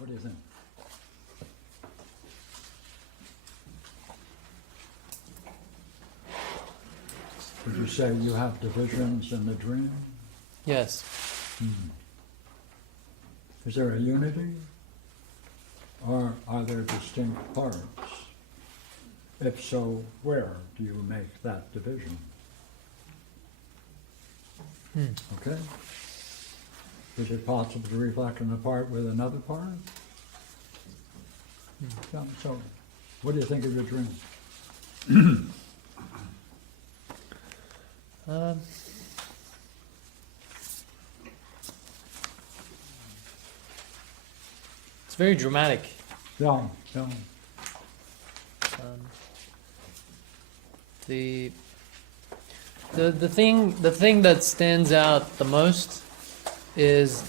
What do you think? Would you say you have divisions in the dream? Yes. Is there a unity? Or are there distinct parts? If so, where do you make that division? Okay? Is it possible to reflect on a part with another part? Yeah, so, what do you think of your dream? It's very dramatic. Yeah, yeah. The thing that stands out the most is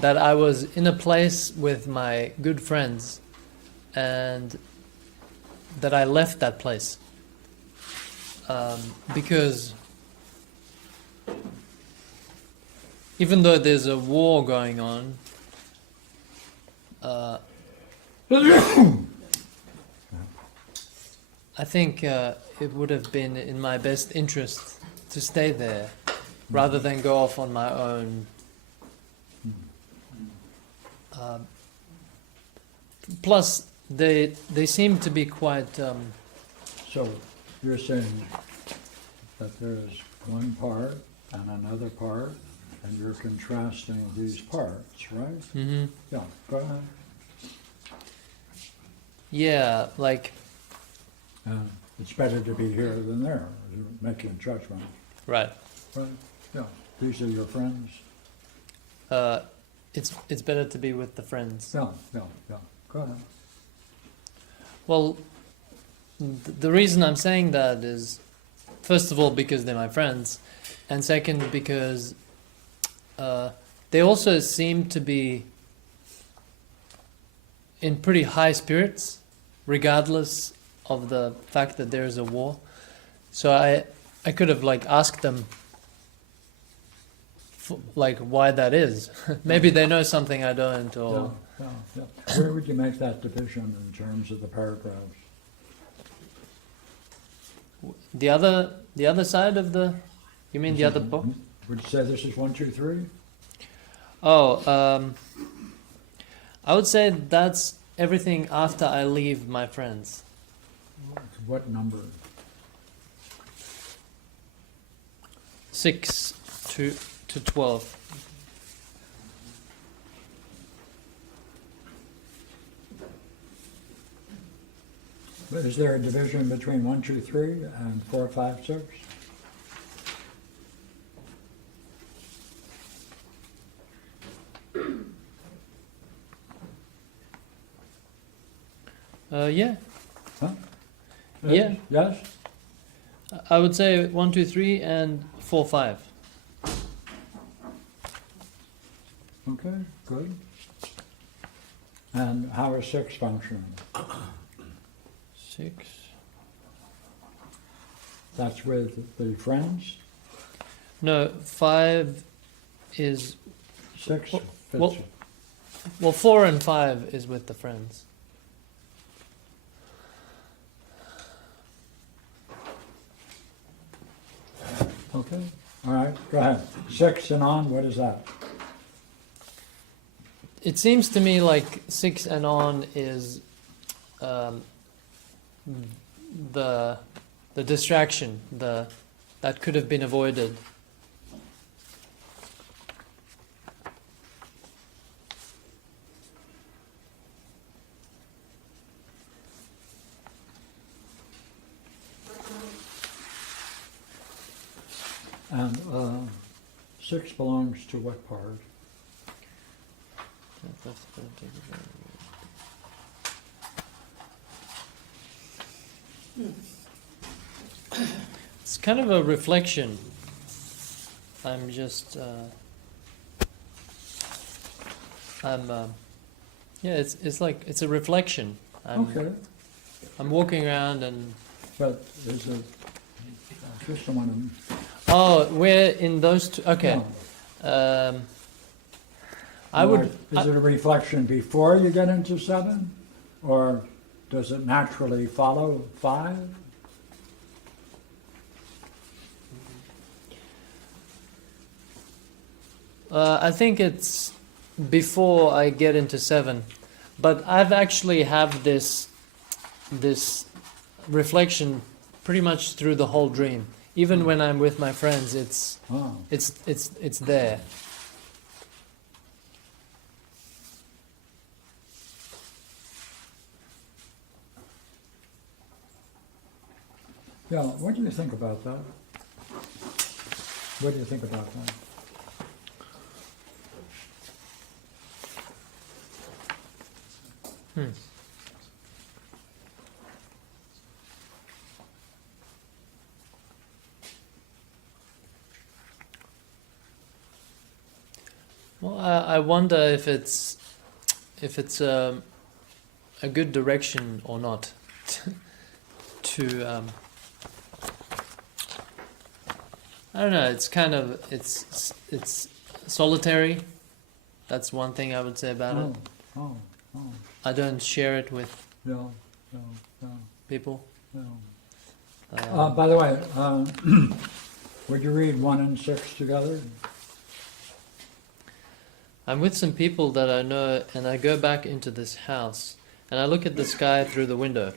that I was in a place with my good friends, and that I left that place because even though there's a war going on, I think it would have been in my best interest to stay there rather than go off on my own. Plus, they seem to be quite. So, you're saying that there's one part and another part, and you're contrasting these parts, right? Mm-hmm. Yeah, go ahead. Yeah, like. It's better to be here than there, you're making a judgment. Right. Right, yeah, these are your friends. It's better to be with the friends. Yeah, go ahead. Well, the reason I'm saying that is, first of all, because they're my friends, and second, because they also seem to be in pretty high spirits, regardless of the fact that there is a war. So I could have like asked them like why that is. Maybe they know something I don't, or Yeah. Where would you make that division in terms of the paragraphs? the other side of the. You mean the other book? Would you say this is 1, 2, 3? Oh, I would say that's everything after I leave my friends. What number? 6 to 12. Is there a division between 1, 2, 3 and 4, 5, 6? Yeah. Huh? Yeah. Yes? I would say 1, 2, 3 and 4, 5. Okay, good. And how is 6 functioning? 6. That's with the friends? No, 5 is 6 fits. well 4 and 5 is with the friends. Okay, all right, go ahead. 6 and on, what is that? It seems to me like 6 and on is the distraction that could have been avoided. And 6 belongs to what part? It's kind of a reflection. I'm just yeah, it's like it's a reflection. Okay, I'm walking around and but there's a just one. oh, we're in those two. Okay. Yeah. I would. Is it a reflection before you get into 7? Or does it naturally follow 5? I think it's before I get into 7, but I've actually have this reflection pretty much through the whole dream. Even when I'm with my friends, it's Oh. it's there. Yeah, what do you think about that? What do you think about that? Well, I wonder if it's a good direction or not to I don't know. It's kind of it's solitary. That's one thing I would say about it. Oh, I don't share it with no. people. By the way, would you read 1 and 6 together? I'm with some people that I know, and I go back into this house, and I look at the sky through the window,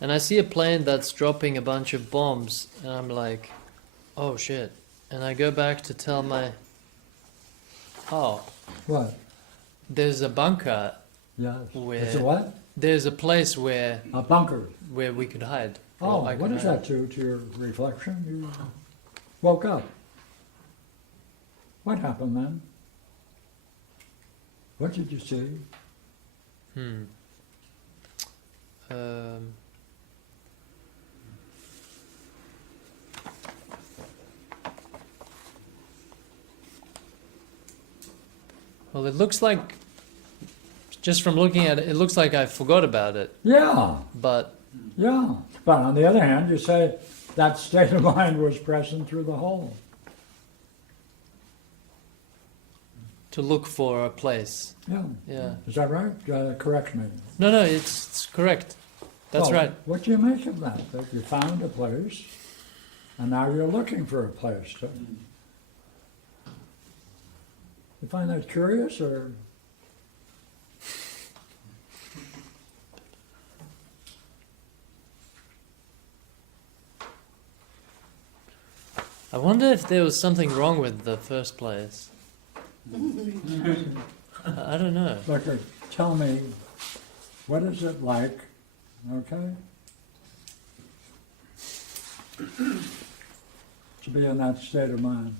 and I see a plane that's dropping a bunch of bombs, and I'm like, oh shit. And I go back to tell What? there's a bunker, Yes. Where- It's a what? there's a place where A bunker. we could hide. Oh, Or I what could is hide. that to your reflection? You woke up. What happened then? What did you see? Well, it looks like, just from looking at it, it looks like I forgot about it. Yeah, But yeah. But on the other hand, you say that state of mind was present through the whole. to look for a place. Yeah. Yeah. Is that right? Correct me. No, it's correct. That's Well, right. What do you make of that? That you found a place, and now you're looking for a place. You find that curious, or? I wonder if there was something wrong with the first place. I don't know. Look, tell me, what is it like, okay? To be in that state of mind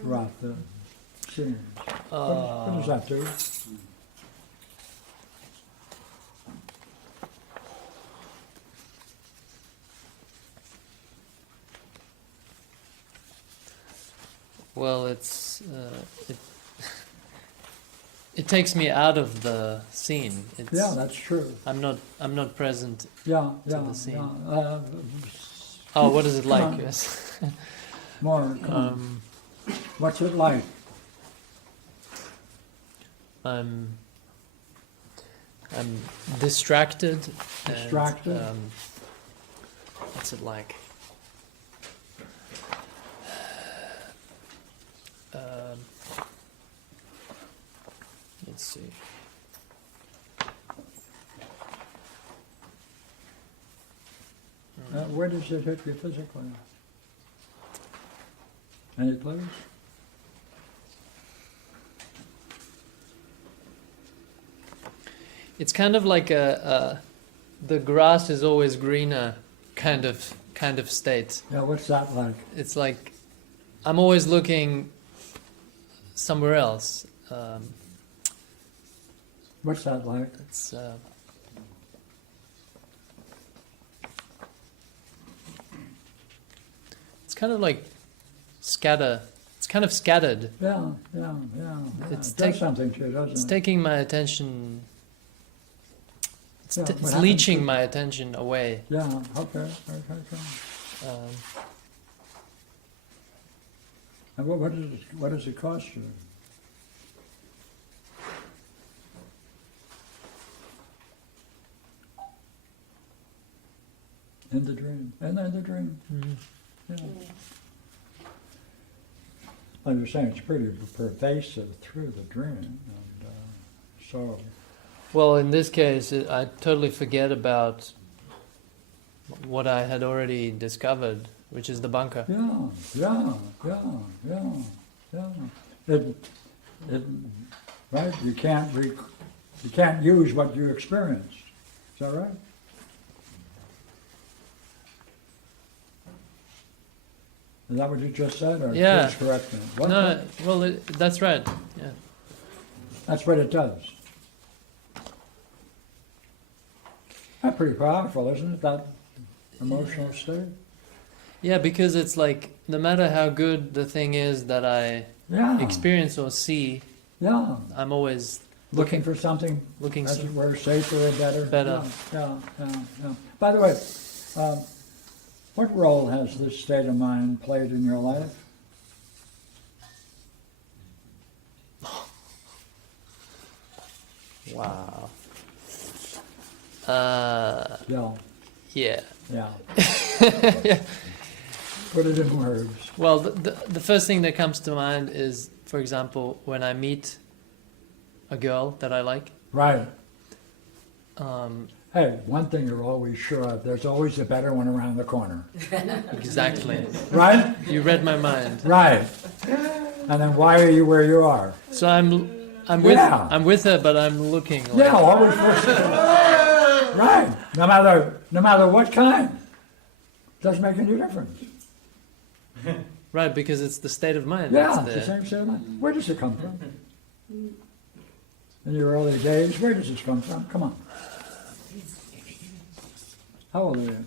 throughout the scene. What does that do? Well, it it takes me out of the scene. It's, Yeah, that's true. I'm not present. Yeah, To yeah, the scene. yeah. Oh, what is it like? on. Yes. More, come on. What's it like? I'm distracted. Distracted? And, what's it like? Let's see. Where does it hit you physically? Any place? It's kind of like the grass is always greener kind of state. Yeah, what's that like? It's like I'm always looking somewhere else. What's that like? It's kind of like scatter. It's kind of scattered. Yeah. It's It does take- something to you, doesn't It's it? taking my attention. It's, Yeah, t- what it's happens leeching to- my attention away. Yeah, okay. Um, And what does it cost you? In the dream. And in the dream. Mhm. Yeah. Like you're saying, it's pretty pervasive through the dream. And so, Well, in this case, I totally forget about what I had already discovered, which is the bunker. yeah. It, right? You can't use what you experienced. Is that right? Is that what you just said, or Yeah. please correct me? What? No, well, that's right. Yeah. That's what it does. That's pretty powerful, isn't it? That emotional state. Yeah, because it's like no matter how good the thing is that I Yeah. experience or see, Yeah. I'm always Looking for something, looking. as it were, safer or better. Better. Yeah. By the way, what role has this state of mind played in your life? Wow. Yeah. Yeah. Yeah. Yeah. Put it in words. Well, the first thing that comes to mind is, for example, when I meet a girl that I like. Right. Um, Hey, one thing you're always sure of, there's always a better one around the corner. exactly. Right? You read my mind. Right. And then why are you where you are? So I'm Yeah. with her, but I'm looking. Like, Yeah, always first. Right. No matter what kind. Doesn't make any difference. Right, because it's the state of mind. Yeah, that's it's the same state of mind. Where does it come from? In your early days, where does this come from? Come on. How old are you?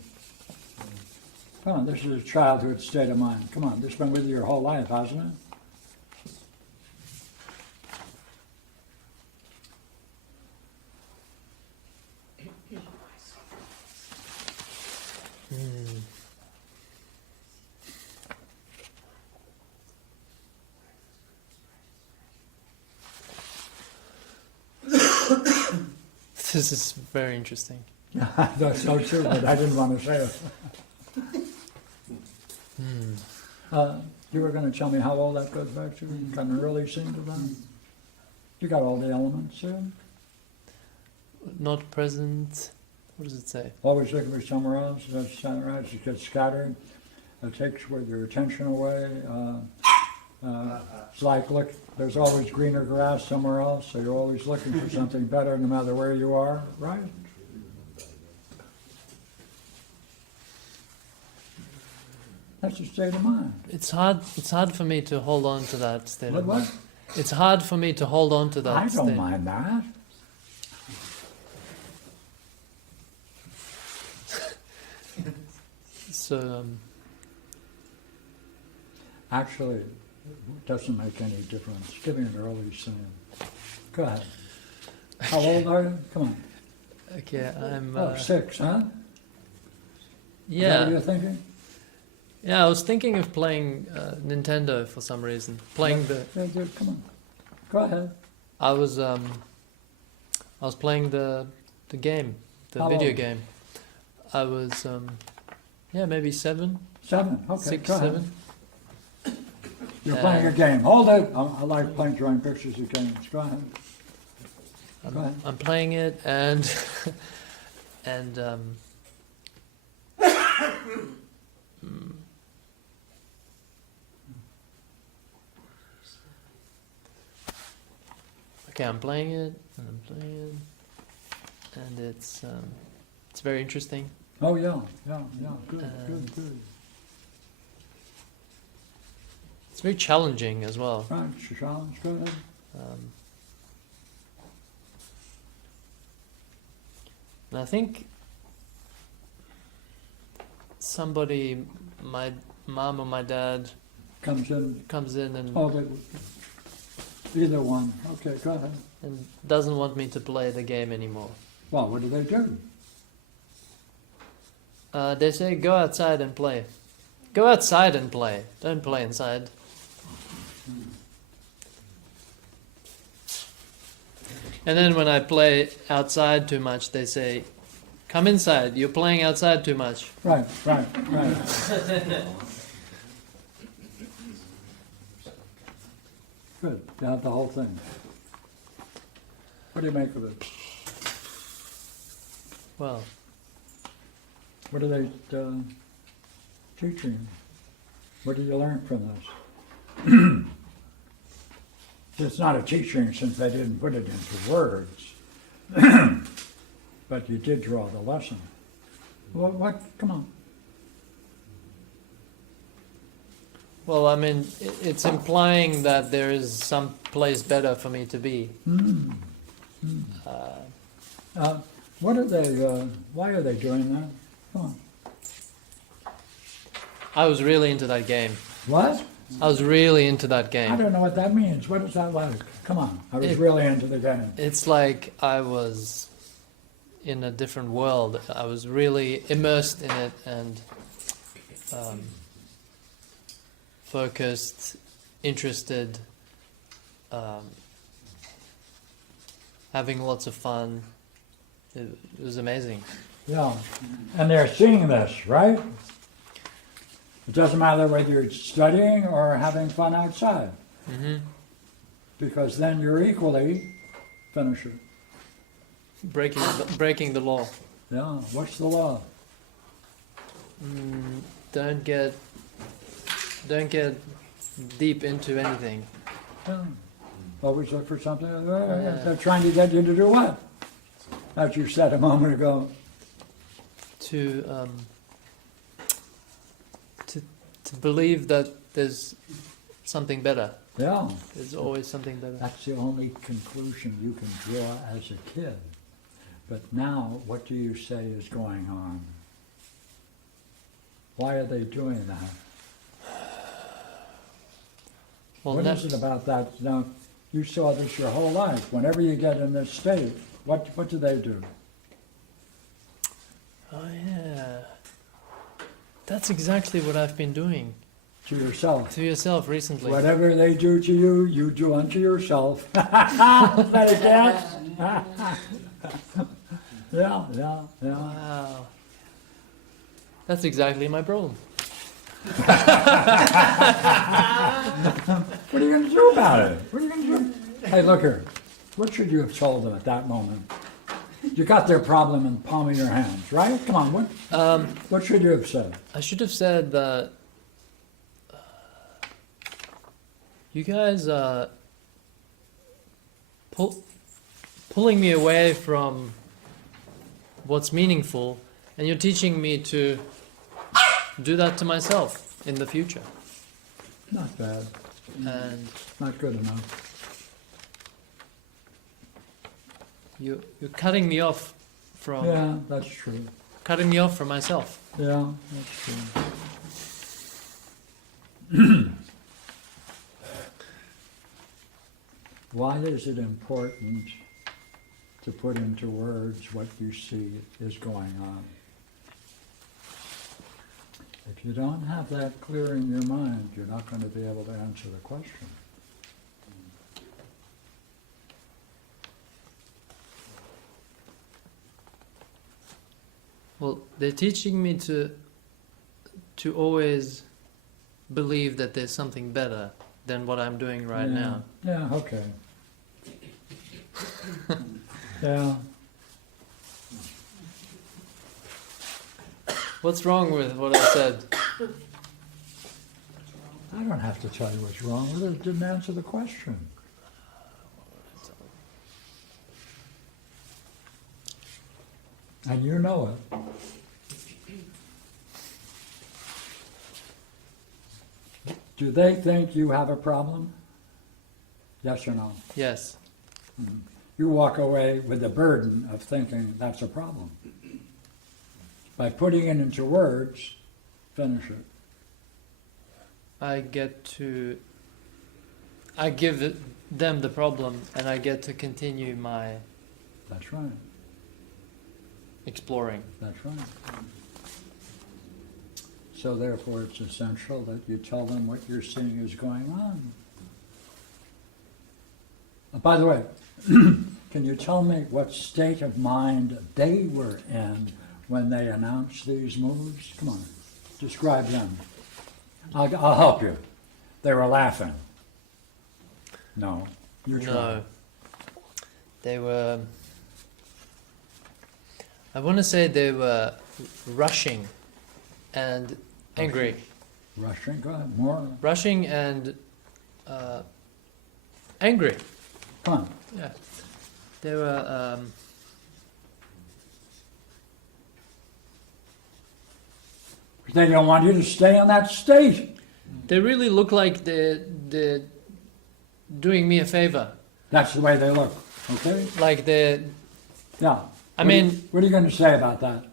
Come on, this is a childhood state of mind. Come on, this has been with you your whole life, hasn't it? This is very interesting. That's so true, but I didn't want to say it. You were going to tell me how old that goes back to? Kind of early scene to that? You got all the elements here? Not present. What does it say? Always looking for somewhere else. That's right. You get scattered. It takes with your attention away. It's like, look, there's always greener grass somewhere else, so you're always looking for something better no matter where you are, right? That's a state of mind. It's hard. It's hard for me to hold on to that state of What? mind. It's hard for me to hold on to that I don't state. mind that. So Actually, it doesn't make any difference. Give me an early scene. Go ahead. How old are you? Come on. okay, I'm. 6, huh? Is that Yeah. what you're thinking? Yeah, I was thinking of playing Nintendo for some reason. Playing the. Yeah, dude, come on. Go ahead. I was playing the game, the How video old? game. I was maybe 7, 7. Okay, 6, go ahead. 7. You're playing a game. Hold it. I like playing drawing pictures of games. Go ahead. Go ahead. I'm playing it and okay, I'm playing it and I'm playing it and it's very interesting. Oh yeah. Good. And- It's very challenging as well. Right, challenge. Go ahead. And I think somebody, my mom or my dad, Comes in. comes in and Oh, either one. Okay, go ahead. doesn't want me to play the game anymore. Well, what do they do? They say go outside and play. Go outside and play. Don't play inside. And then when I play outside too much, they say, Come inside. You're playing outside too much. Right. Good, you have the whole thing. What do you make of it? Well, What are they teaching? What did you learn from this? It's not a teaching since they didn't put it into words, but you did draw the lesson. What? Come on. well, I mean, it's implying that there is some place better for me to be. What are they? Why are they doing that? Come on. I was really into that game. What? I was really into that I game. don't know what that means. What is that like? Come on. I was It- really into the game. It's like I was in a different world. I was really immersed in it and focused, interested, having lots of fun. It was amazing. Yeah. And they're seeing this, right? It doesn't matter whether you're studying or having fun outside, Hmm. because then you're equally finisher. Breaking the law. Yeah. What's the law? Don't get deep into anything. Yeah. Always look for something. They're trying to get you to do what? As you said a moment ago. To believe that there's something better. Yeah. There's always something better. That's the only conclusion you can draw as a kid. But now, what do you say is going on? Why are they doing that? Well, What is it about that? Now, you saw this your whole life. Whenever you get in this state, what do they do? Oh yeah, that's exactly what I've been doing To yourself. to yourself recently. Whatever they do to you, you do unto yourself. That a guess? Yeah. Wow, that's exactly my problem. What are you going to do about it? What are you going to do? Hey, look here. What should you have told them at that moment? You got their problem in the palm of your hands, right? Come on, what should you have said? I should have said that you guys are pulling me away from what's meaningful, and you're teaching me to do that to myself in the future. Not bad. And Not good enough. you're cutting me off from Yeah, that's true. cutting me off from myself. Yeah, that's true. Why is it important to put into words what you see is going on? If you don't have that clear in your mind, you're not going to be able to answer the question. Well, they're teaching me to always believe that there's something better than what I'm doing right now. Yeah, okay. Yeah. What's wrong with what I said? I don't have to tell you what's wrong with it. It didn't answer the question. And you know it. Do they think you have a problem? Yes or no? Yes. You walk away with the burden of thinking that's a problem. By putting it into words, finish it. I give them the problem, and I get to continue my That's right. exploring. That's right. So therefore, it's essential that you tell them what you're seeing is going on. By the way, can you tell me what state of mind they were in when they announce these moves? Come on, describe them. I'll help you. They were laughing. No, you try. No. They were, I want to say they were rushing and angry. Rushing, go ahead, more. Rushing and angry. Come on. Yeah. They were, They don't want you to stay in that state. they really look like they're doing me a favor. That's the way they look, okay? Like they're, Yeah. I mean, What are you going to say about that?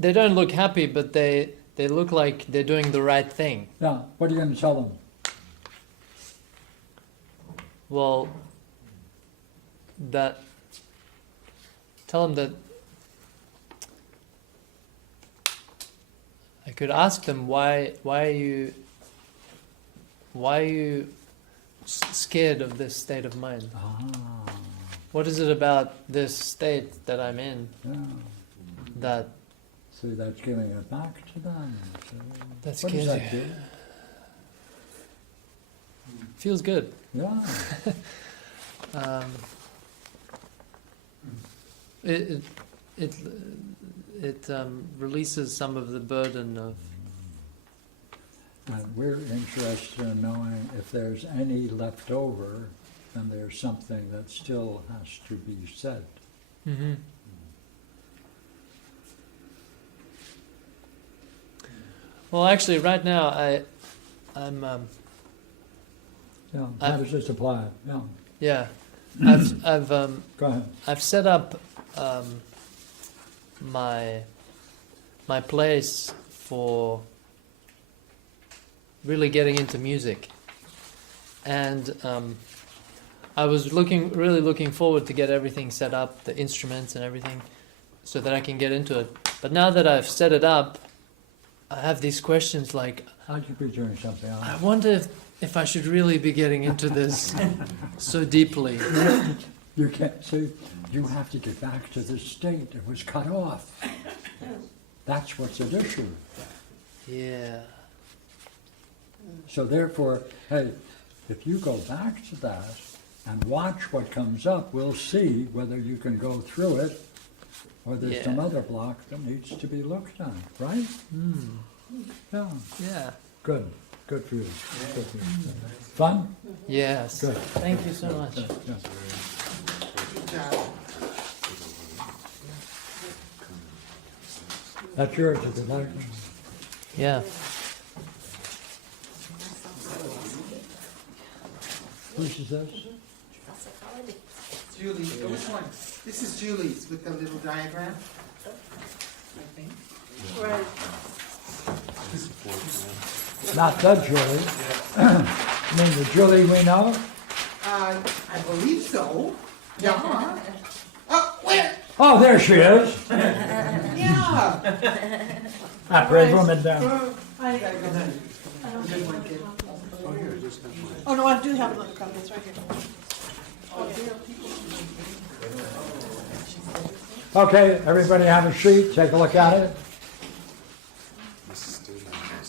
they don't look happy, but they look like they're doing the right thing. Yeah, what are you going to tell them? Well, tell them that I could ask them why are you scared of this state of mind? Ah, What is it about this state that I'm in yeah. that See, that's giving it back to them. See? that What does scares that you? do? Feels good. Yeah. It releases some of the burden of. And we're interested in knowing if there's any left over, then there's something that still has to be said. Mm-hmm. Well, actually, right now I'm Yeah. How does this apply? Yeah. yeah, I've Go ahead. I've set up my place for really getting into music, and I was really looking forward to get everything set up, the instruments and everything, so that I can get into it. But now that I've set it up, I have these questions like, How'd you be doing something else? I wonder if I should really be getting into this so deeply. You can't see. You have to get back to the state. It was cut off. That's what's at issue. Yeah. So therefore, hey, if you go back to that and watch what comes up, we'll see whether you can go through it or there's some Yeah. other block that needs to be looked at, right? Mm. Yeah. Yeah. Good. Good for you. Good for you. Fun? Yes. Good. Thank you so much. Good, good. That's yours, is it not? Yeah. Whose is this? Julie, which one? This is Julie's with the little diagram, I think. Right. Not the Julie. You mean the Julie we know? I believe so. Yeah. Oh, where? Oh, there she is. Yeah. That brave woman down. I Gotta go ahead. Good one, kid. Oh, no, I do have another copy, it's right here. Okay, everybody have a sheet, take a look at it.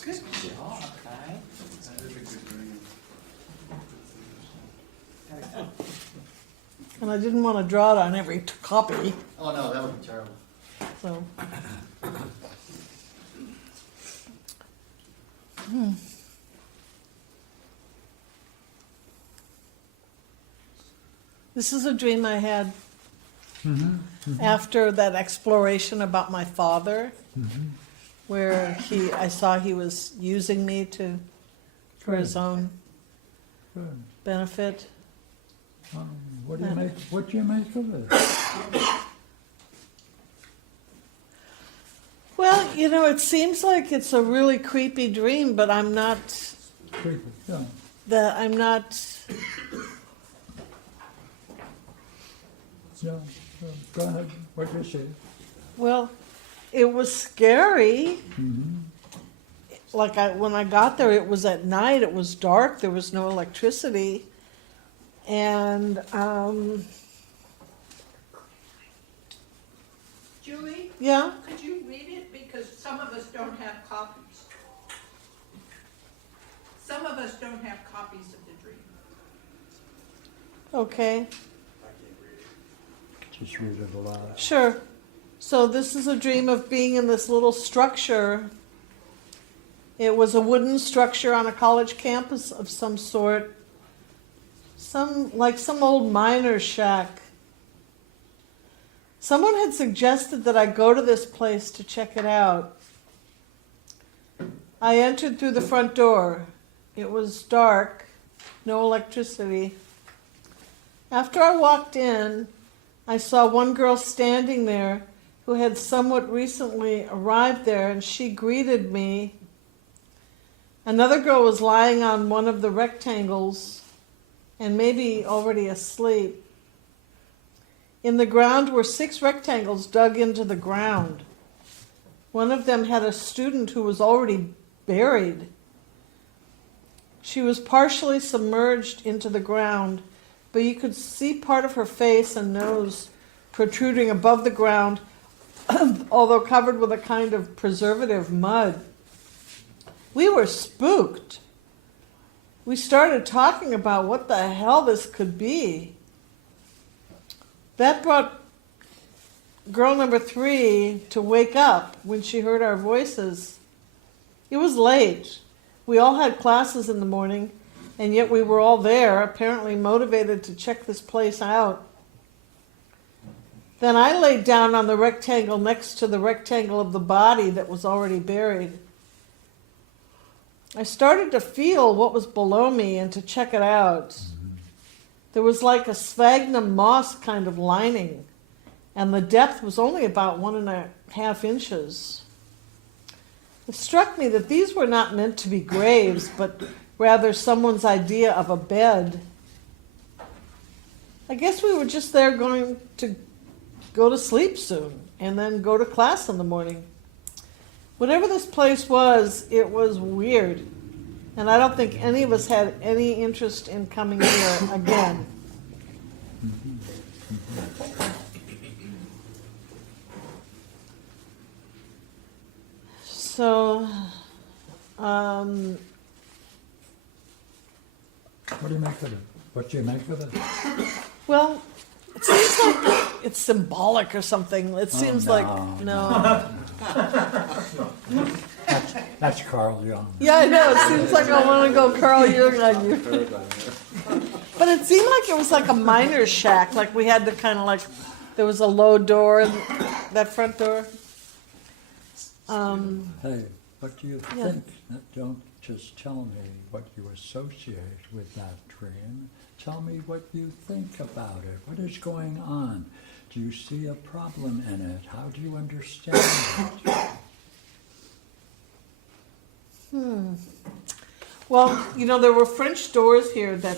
Good job, guy. And I didn't want to draw it on every copy, Oh, no, that would be terrible. so. This is a dream I had after that exploration about my father, where I saw he was using me for his own Good. benefit. What do you make of it? Well, you know, it seems like it's a really creepy dream, but I'm not, Creepy, yeah. I'm not, Yeah, yeah. Go ahead, what do you see? well, it was scary. Like when I got there, it was at night, it was dark, there was no electricity. And Julie, Yeah? could you read it? Because some of us don't have copies. Some of us don't have copies of the dream. Okay. Just read it aloud. Sure. So this is a dream of being in this little structure. It was a wooden structure on a college campus of some sort. Some old miner's shack. Someone had suggested that I go to this place to check it out. I entered through the front door. It was dark, no electricity. After I walked in, I saw one girl standing there who had somewhat recently arrived there, and she greeted me. Another girl was lying on one of the rectangles and maybe already asleep. In the ground were 6 rectangles dug into the ground. One of them had a student who was already buried. She was partially submerged into the ground, but you could see part of her face and nose protruding above the ground, although covered with a kind of preservative mud. We were spooked. We started talking about what the hell this could be. That brought girl number 3 to wake up when she heard our voices. It was late. We all had classes in the morning, and yet we were all there, apparently motivated to check this place out. Then I laid down on the rectangle next to the rectangle of the body that was already buried. I started to feel what was below me and to check it out. There was like a sphagnum moss kind of lining, and the depth was only about 1.5 inches. It struck me that these were not meant to be graves, but rather someone's idea of a bed. I guess we were just there going to go to sleep soon and then go to class in the morning. Whatever this place was, it was weird, and I don't think any of us had any interest in coming here again. So, What do you make of it? What do you make of it? well, it seems like it's symbolic or something. It seems like, no. That's Carl Jung. Yeah, I know. It seems like I want to go Carl Jung on you. But it seemed like it was like a miner's shack. Like we had to kind of there was a low door in that front door. Hey, what do you Yeah. think? Don't just tell me what you associate with that dream. Tell me what you think about it. What is going on? Do you see a problem in it? How do you understand it? Well, there were French doors here that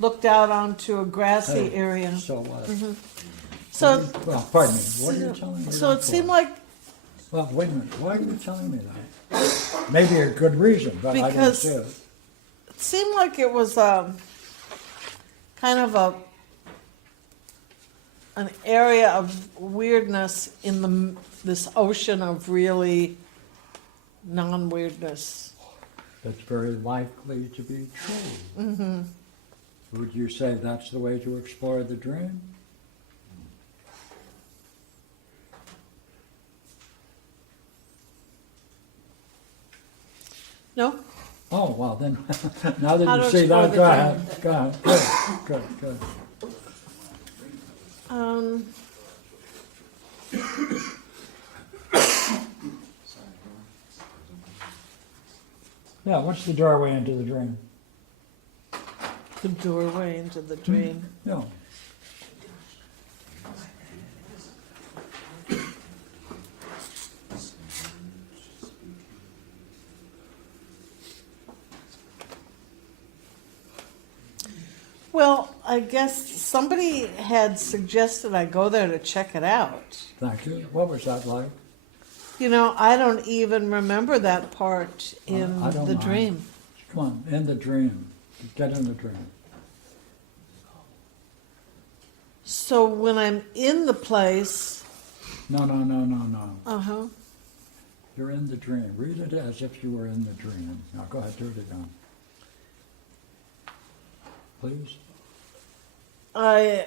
looked out onto a grassy Hey, area. So what? So, Well, pardon me. What are you telling me? so that it seemed for? like Well, wait a minute. Why are you telling me that? Maybe a good reason, but I don't Because- see it. it seemed like it was kind of an area of weirdness in this ocean of really non-weirdness. That's very likely to be true. Would you say that's the way to explore the dream? No? Oh, well, then, now that How you to see explore that, the go ahead. Go ahead. Good. Um, Yeah, what's the doorway into the dream? the doorway into the dream. Yeah. Well, I guess somebody had suggested I go there to check it out. Thank you. What was that like? I don't even remember that part in I don't the mind. dream. Come on, in the dream. Get in the dream. So when I'm in the place, No, no, no, no, no. Uh-huh. You're in the dream. Read it as if you were in the dream. Now go ahead, do it again. Please. A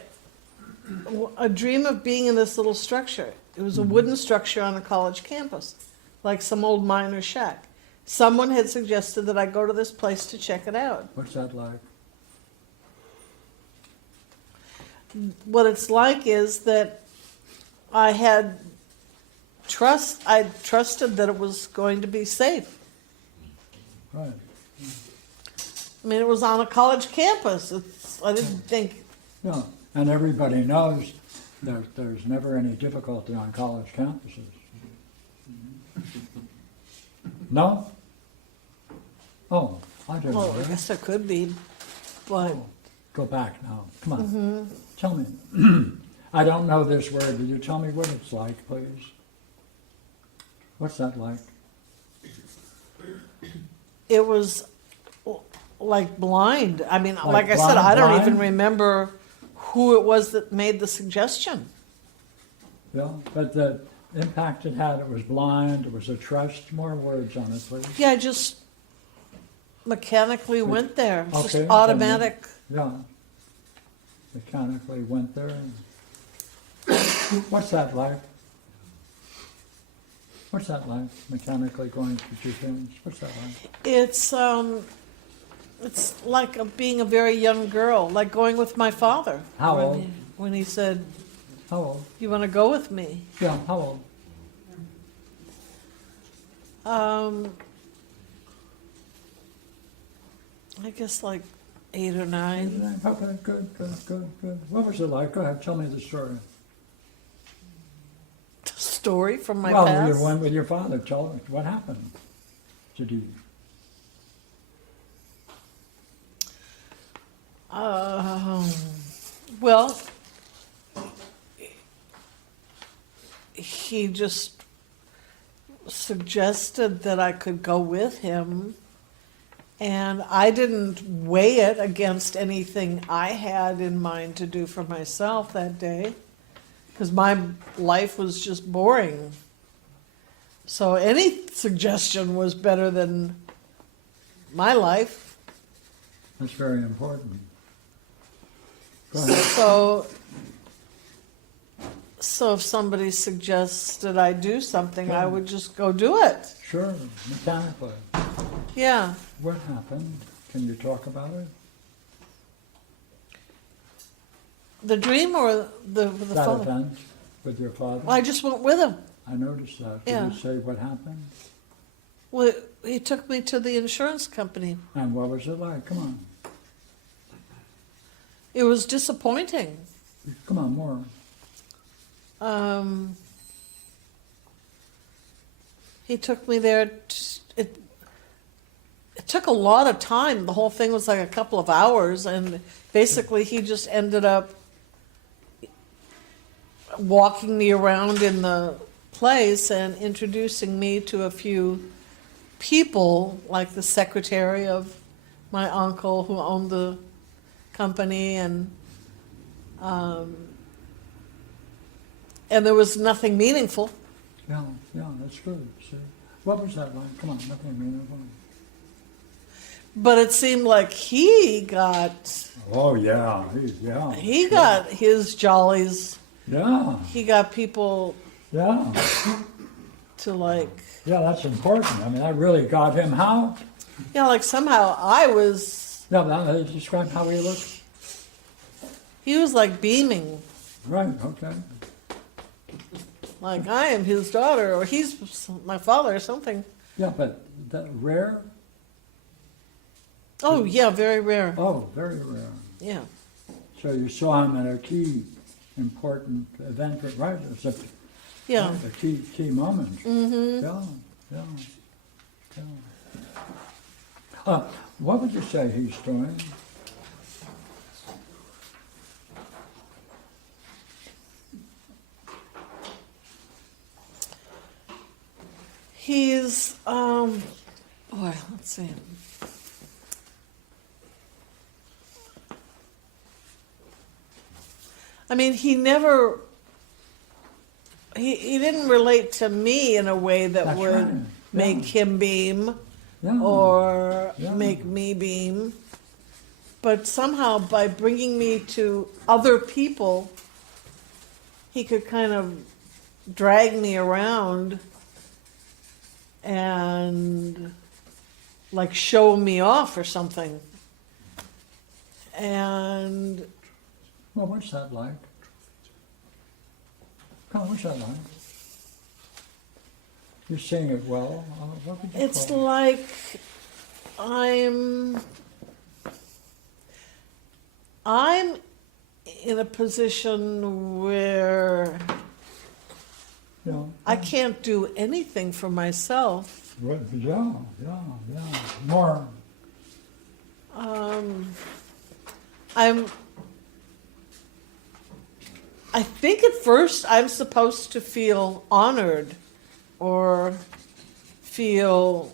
dream of being in this little structure. It was a wooden structure on a college campus, like some old miner shack. Someone had suggested that I go to this place to check it out. What's that like? What it's like is that I trusted that it was going to be safe. Right. I mean, it was on a college campus. I didn't think, Yeah, and everybody knows there's never any difficulty on college campuses. No? Oh, I didn't well, know I that. guess there could be, but Oh, go back now. Come on. Tell me. I don't know this word. Will you tell me what it's like, please? What's that like? it was like blind. I mean, like I said, blind- I don't even blind? remember who it was that made the suggestion. Yeah, but the impact it had, it was blind, it was a trust. More words on it, please. Yeah, I just mechanically went there. Just Okay, automatic. Yeah. Mechanically went there. What's that like? What's that like? Mechanically going to do things? What's that like? It's like being a very young girl, like going with my father. How when old? when he said, How old? "You want to go with me?" Yeah, how old? I guess like 8 or 9. Okay, good. What was it like? Go ahead, tell me the story. Story from my Well, past. you went with your father. Tell us what happened. Did he? Well, he just suggested that I could go with him, and I didn't weigh it against anything I had in mind to do for myself that day, because my life was just boring. So any suggestion was better than my life. That's very important. Go ahead. So if somebody suggested I do something, I would just go do it. Sure, mechanically. Yeah. What happened? Can you talk about it? The dream or the That phone? event with your father? Well, I just went with him. I noticed that. Did Yeah. you say what happened? Well, he took me to the insurance company. And what was it like? Come on. It was disappointing. Come on, more. He took me there. It took a lot of time. The whole thing was like a couple of hours, and basically he just ended up walking me around in the place and introducing me to a few people, like the secretary of my uncle who owned the company, and there was nothing meaningful. Yeah, that's good. See? What was that like? Come on, nothing meaningful. But it seemed like he got Oh, yeah. he got his jollies. Yeah, He got people yeah. to like, Yeah, that's important. I mean, that really got him how? like somehow I was, Yeah, that describe how he looked. he was like beaming, Right, okay. like I am his daughter, or he's my father, or something. Yeah, but that rare? Oh yeah, very rare. Oh, very rare. Yeah, So you saw him at a key important event, right? It's a, yeah. a key moment. Mm-hmm. Yeah. What would you say he's doing? He's boy, let's see. I mean, he never he didn't relate to me in a way that That's would right. make him beam Yeah. or Yeah. make me beam. But somehow by bringing me to other people, he could kind of drag me around and like show me off or something. And Well, what's that like? Come on, what's that like? You're saying it well. What would you it's call it? like I'm in a position where You know, I can't do anything for myself. yeah. More. I think at first I'm supposed to feel honored or feel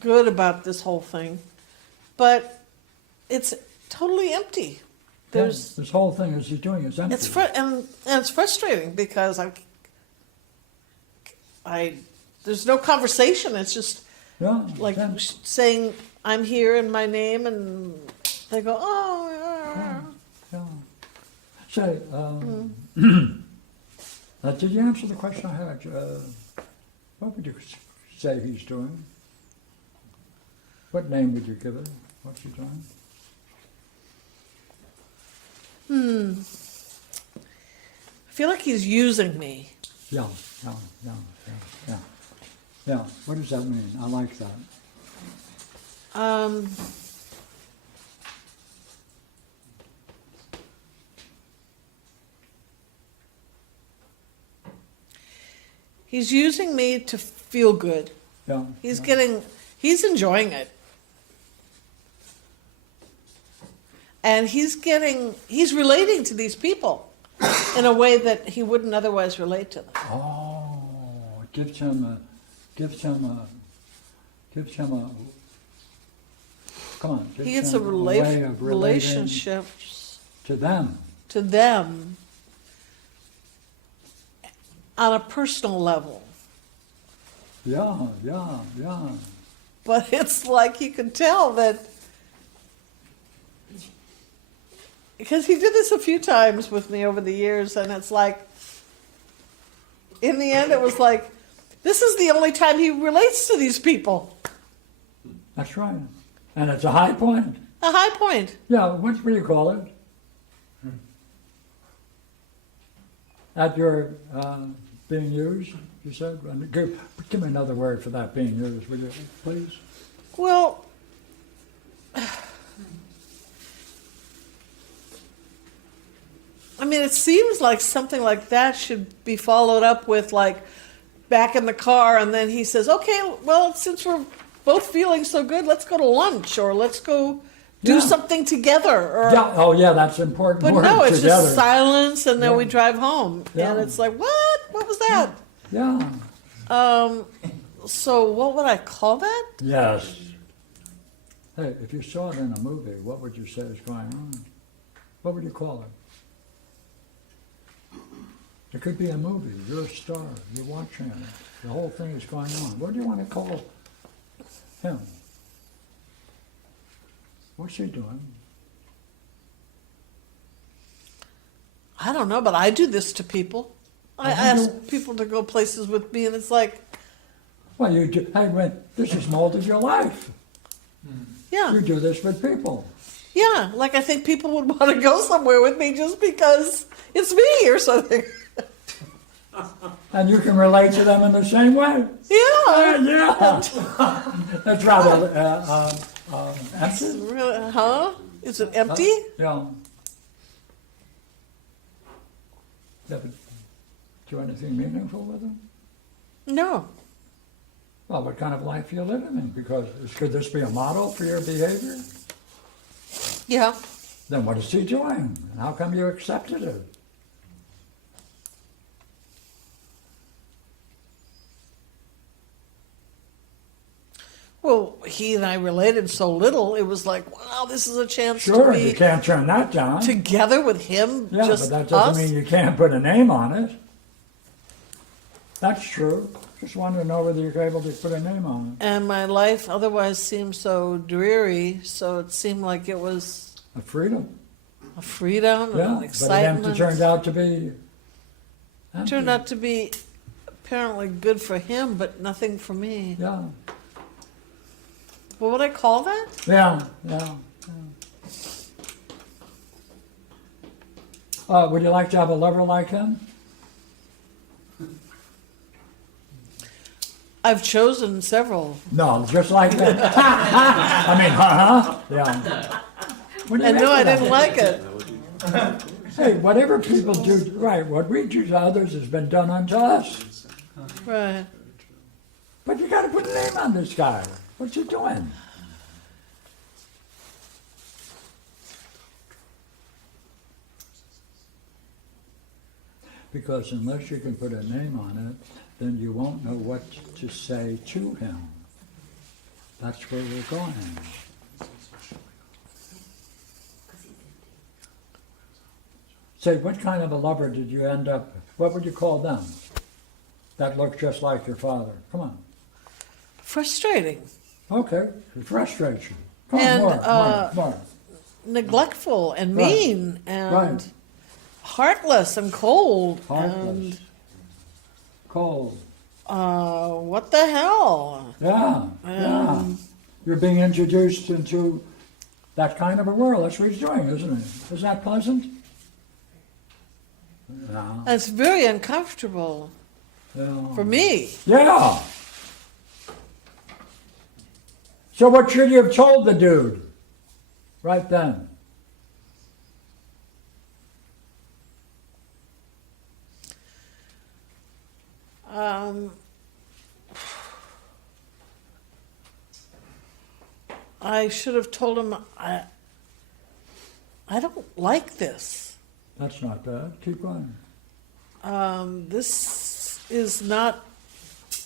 good about this whole thing, but it's totally empty. There's This whole thing is he's doing is empty. and it's frustrating because there's no conversation. It's just yeah, like yeah. saying I'm here in my name, and they go, oh. Yeah. Say, did you answer the question I had? What would you say he's doing? What name would you give it? What's he doing? I feel like he's using me. Yeah. What does that mean? I like that. He's using me to feel good. Yeah. He's enjoying it. And he's relating to these people in a way that he wouldn't otherwise relate to them. Oh, it gives him a. Come on. He gets him a way of relating relationships to them. to them on a personal level. Yeah. But it's like you can tell that, because he did this a few times with me over the years, and it's like, in the end, it was like, this is the only time he relates to these people. That's right. And it's a high point. A high point. Yeah, what do you call it? At your being used, you said? And give me another word for that, being used, will you, please? Well, I mean, it seems like something like that should be followed up with, like, back in the car, and then he says, okay, well, since we're both feeling so good, let's go to lunch, or let's go do Yeah. something together. Or, Yeah, oh yeah, that's important. but word no, it's together. just silence, and then Yeah. we drive home. Yeah. And it's like, what? What was that? Yeah, So what would I call that? yes. Hey, if you saw it in a movie, what would you say is going on? What would you call it? It could be a movie. You're a star. You're watching it. The whole thing is going on. What do you want to call him? What's he doing? I don't know, but I do this to people. I ask people to go places with me, and it's like, Well, you do. Hey, this has molded your life. yeah. You do this with people. Yeah, like I think people would want to go somewhere with me just because it's me or something. And you can relate to them in the same way. Yeah. Yeah. That's rather empty. Really, huh? Is it empty? Yeah. Yeah, but do anything meaningful with them? No. Well, what kind of life are you living? Because could this be a model for your behavior? Yeah. Then what is he doing? And how come you accepted it? Well, he and I related so little, it was like, wow, this is a chance Sure, to you be can't turn that down. together with him, Yeah, just but that doesn't us. mean you can't put a name on it. That's true. Just wanted to know whether you're able to put a name on And my life otherwise seemed so dreary, so it seemed like it was it. A freedom. a freedom and Yeah, an but it excitement. turned out to be empty. Turned out to be apparently good for him, but nothing for me. Yeah, What would I call that? yeah, yeah. Would you like to have a lover like him? I've chosen several. No, just like that. I mean, yeah. When you And no, I make didn't like it. Hey, whatever people do, right, what we do to others has been done unto us. Right. But you gotta put a name on this guy. What's he doing? Because unless you can put a name on it, then you won't know what to say to him. That's where we're going. Say, what kind of a lover did you end up, what would you call them? That looked just like your father. Come on. Frustrating. Okay, frustration. Come And, on, more. Neglectful and Right. mean and Right. heartless and cold. Heartless. Cold. And what the hell? Yeah, yeah. You're being introduced into that kind of a world. That's what he's doing, isn't it? Isn't that pleasant? Yeah. It's very uncomfortable Yeah. for me. Yeah. So what should you have told the dude right then? I should have told him I don't like this. That's not bad. Keep going. This is not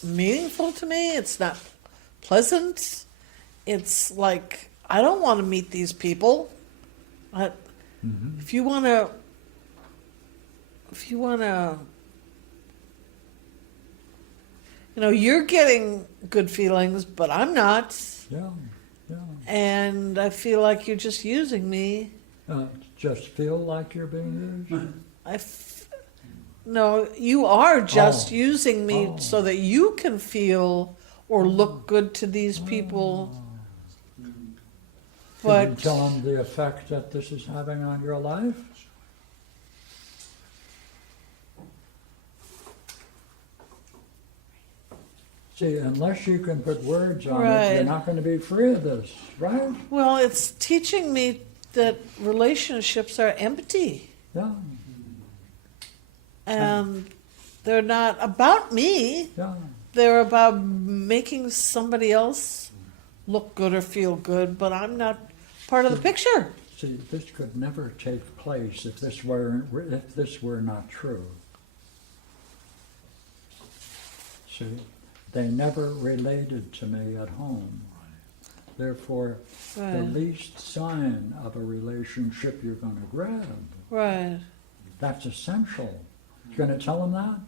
meaningful to me. It's not pleasant. It's like I don't want to meet these people. If you want to, you're getting good feelings, but I'm not. Yeah, yeah. And I feel like you're just using me. Just feel like you're being used? No, you are just Oh. using me Oh. so that you can feel or look good to these people. Can you But tell them the effect that this is having on your life? See, unless you can put words on it, you're Right. not going to be free of this, right? well, it's teaching me that relationships are empty Yeah, and they're not about me. yeah. They're about making somebody else look good or feel good, but I'm not part of the picture. See, this could never take place if this were not true. See, they never related to me at home. Therefore, the Right. least sign of a relationship you're going to grab. Right. That's essential. You're going to tell them that?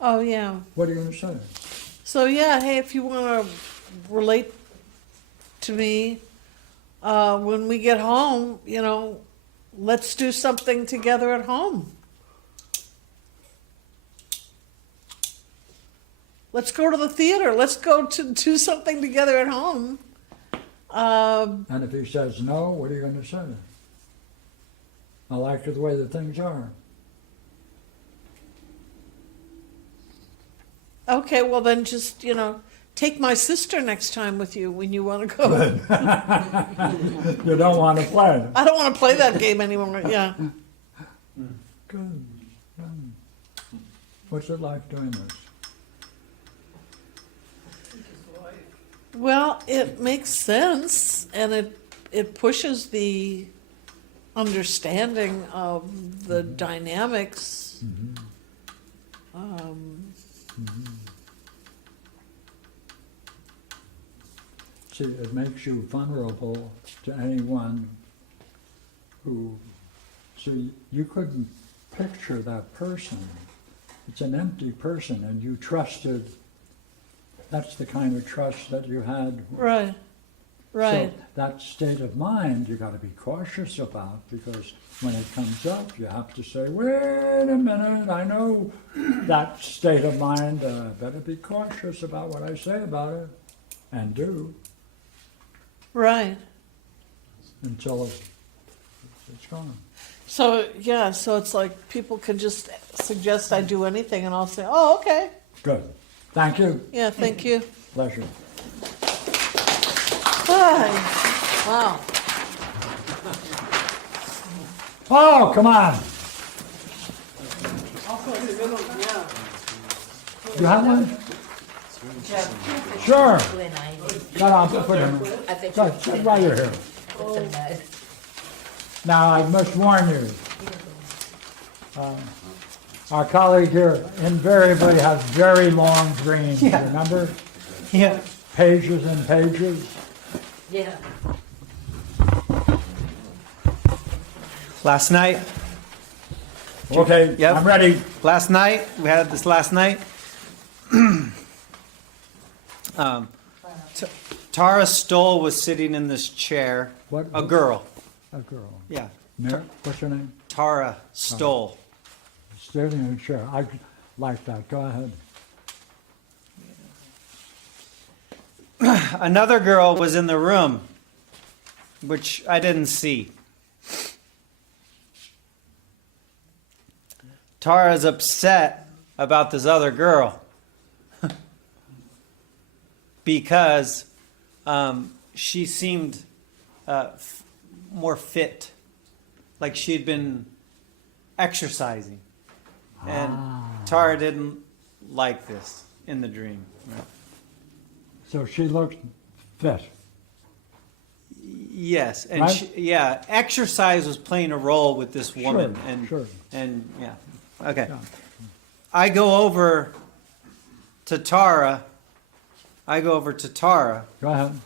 Oh, yeah. What are you going to say? So, yeah, hey, if you want to relate to me, when we get home, let's do something together at home. Let's go to the theater. Let's go to do something together at home. And if he says no, what are you going to say? I like the way that things are. Okay, well then just, take my sister next time with you when you want to go. You don't want to play. I don't want to play that game anymore. Yeah. Good. Yeah. What's it like doing this? Well, it makes sense, and it pushes the understanding of the dynamics. See, it makes you vulnerable to anyone who, see, you couldn't picture that person it's an empty person, and you trusted. That's the kind of trust that you had. Right. Right. So that state of mind you got to be cautious about, because when it comes up, you have to say, "Wait a minute! I know that state of mind. Better be cautious about what I say about it, and do Right. until it's gone." So yeah, so it's like people can just suggest I do anything, and I'll say, "Oh, okay, Good. Thank you. yeah, thank you." Pleasure. Hi. Wow. Oh, come on. You have one? Sure. No, I'll put him. Go, sit right here. Now, I must warn you, our colleague here invariably has very long dreams, remember? Yeah. Pages and pages. Yeah. Last night, Okay, Yep. I'm ready. we had this last night. Tara Stoll was sitting in this chair. What? A girl. A girl. Yeah. Mary, what's her name? Tara Stoll. Standing in a chair. I like that. Go ahead. Another girl was in the room, which I didn't see. Tara's upset about this other girl because she seemed more fit, like she'd been exercising. And Tara didn't like this in the dream. So she looked fit. Yes, and Right? exercise was playing a role with this woman, Sure, and sure. Okay. Yeah. I go over to Tara. Go ahead.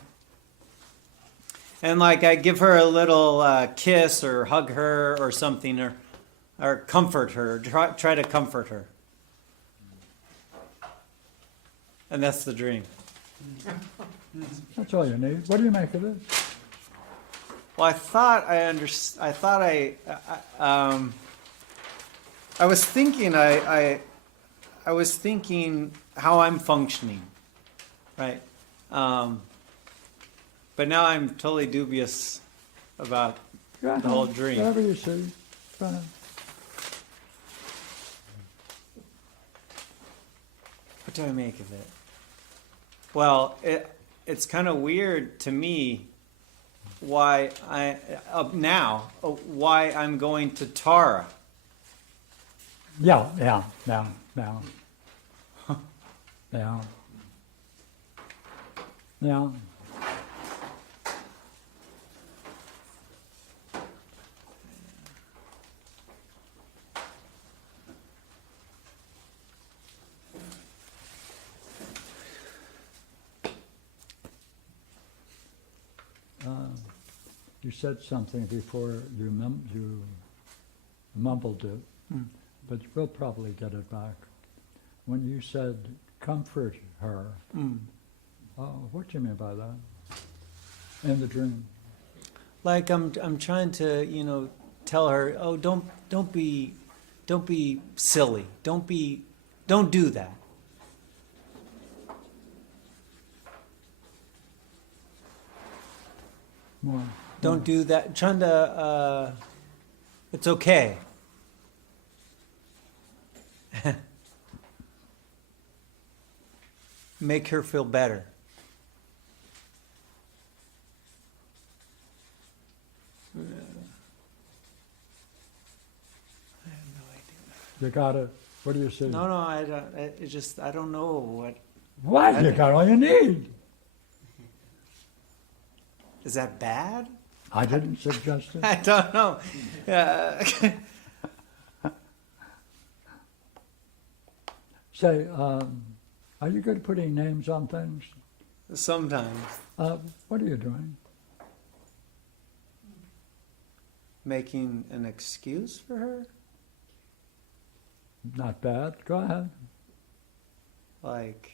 And like I give her a little kiss or hug her or something, or comfort her, try to comfort her. And that's the dream. That's all you need. What do you make of this? Well, I was thinking I was thinking how I'm functioning, right? But now I'm totally dubious about Go ahead. the whole dream. Whatever you see. Go ahead. What do I make of it? Well, it's kind of weird to me why why I'm going to Tara. Yeah. Yeah. You said something before you mumbled it, but we'll probably get it back. When you said comfort her, what do you mean by that? In the dream. Like I'm trying to tell her, oh, don't be silly, don't do that. More. Don't do that. Trying to, it's okay. Make her feel better. I have no idea. You got it. What do you see? No, I don't. I don't know what. What? You got all you need. Is that bad? I didn't suggest it. I don't know. Say, are you good at putting names on things? Sometimes What are you doing? making an excuse for her. Not bad. Go ahead. Like,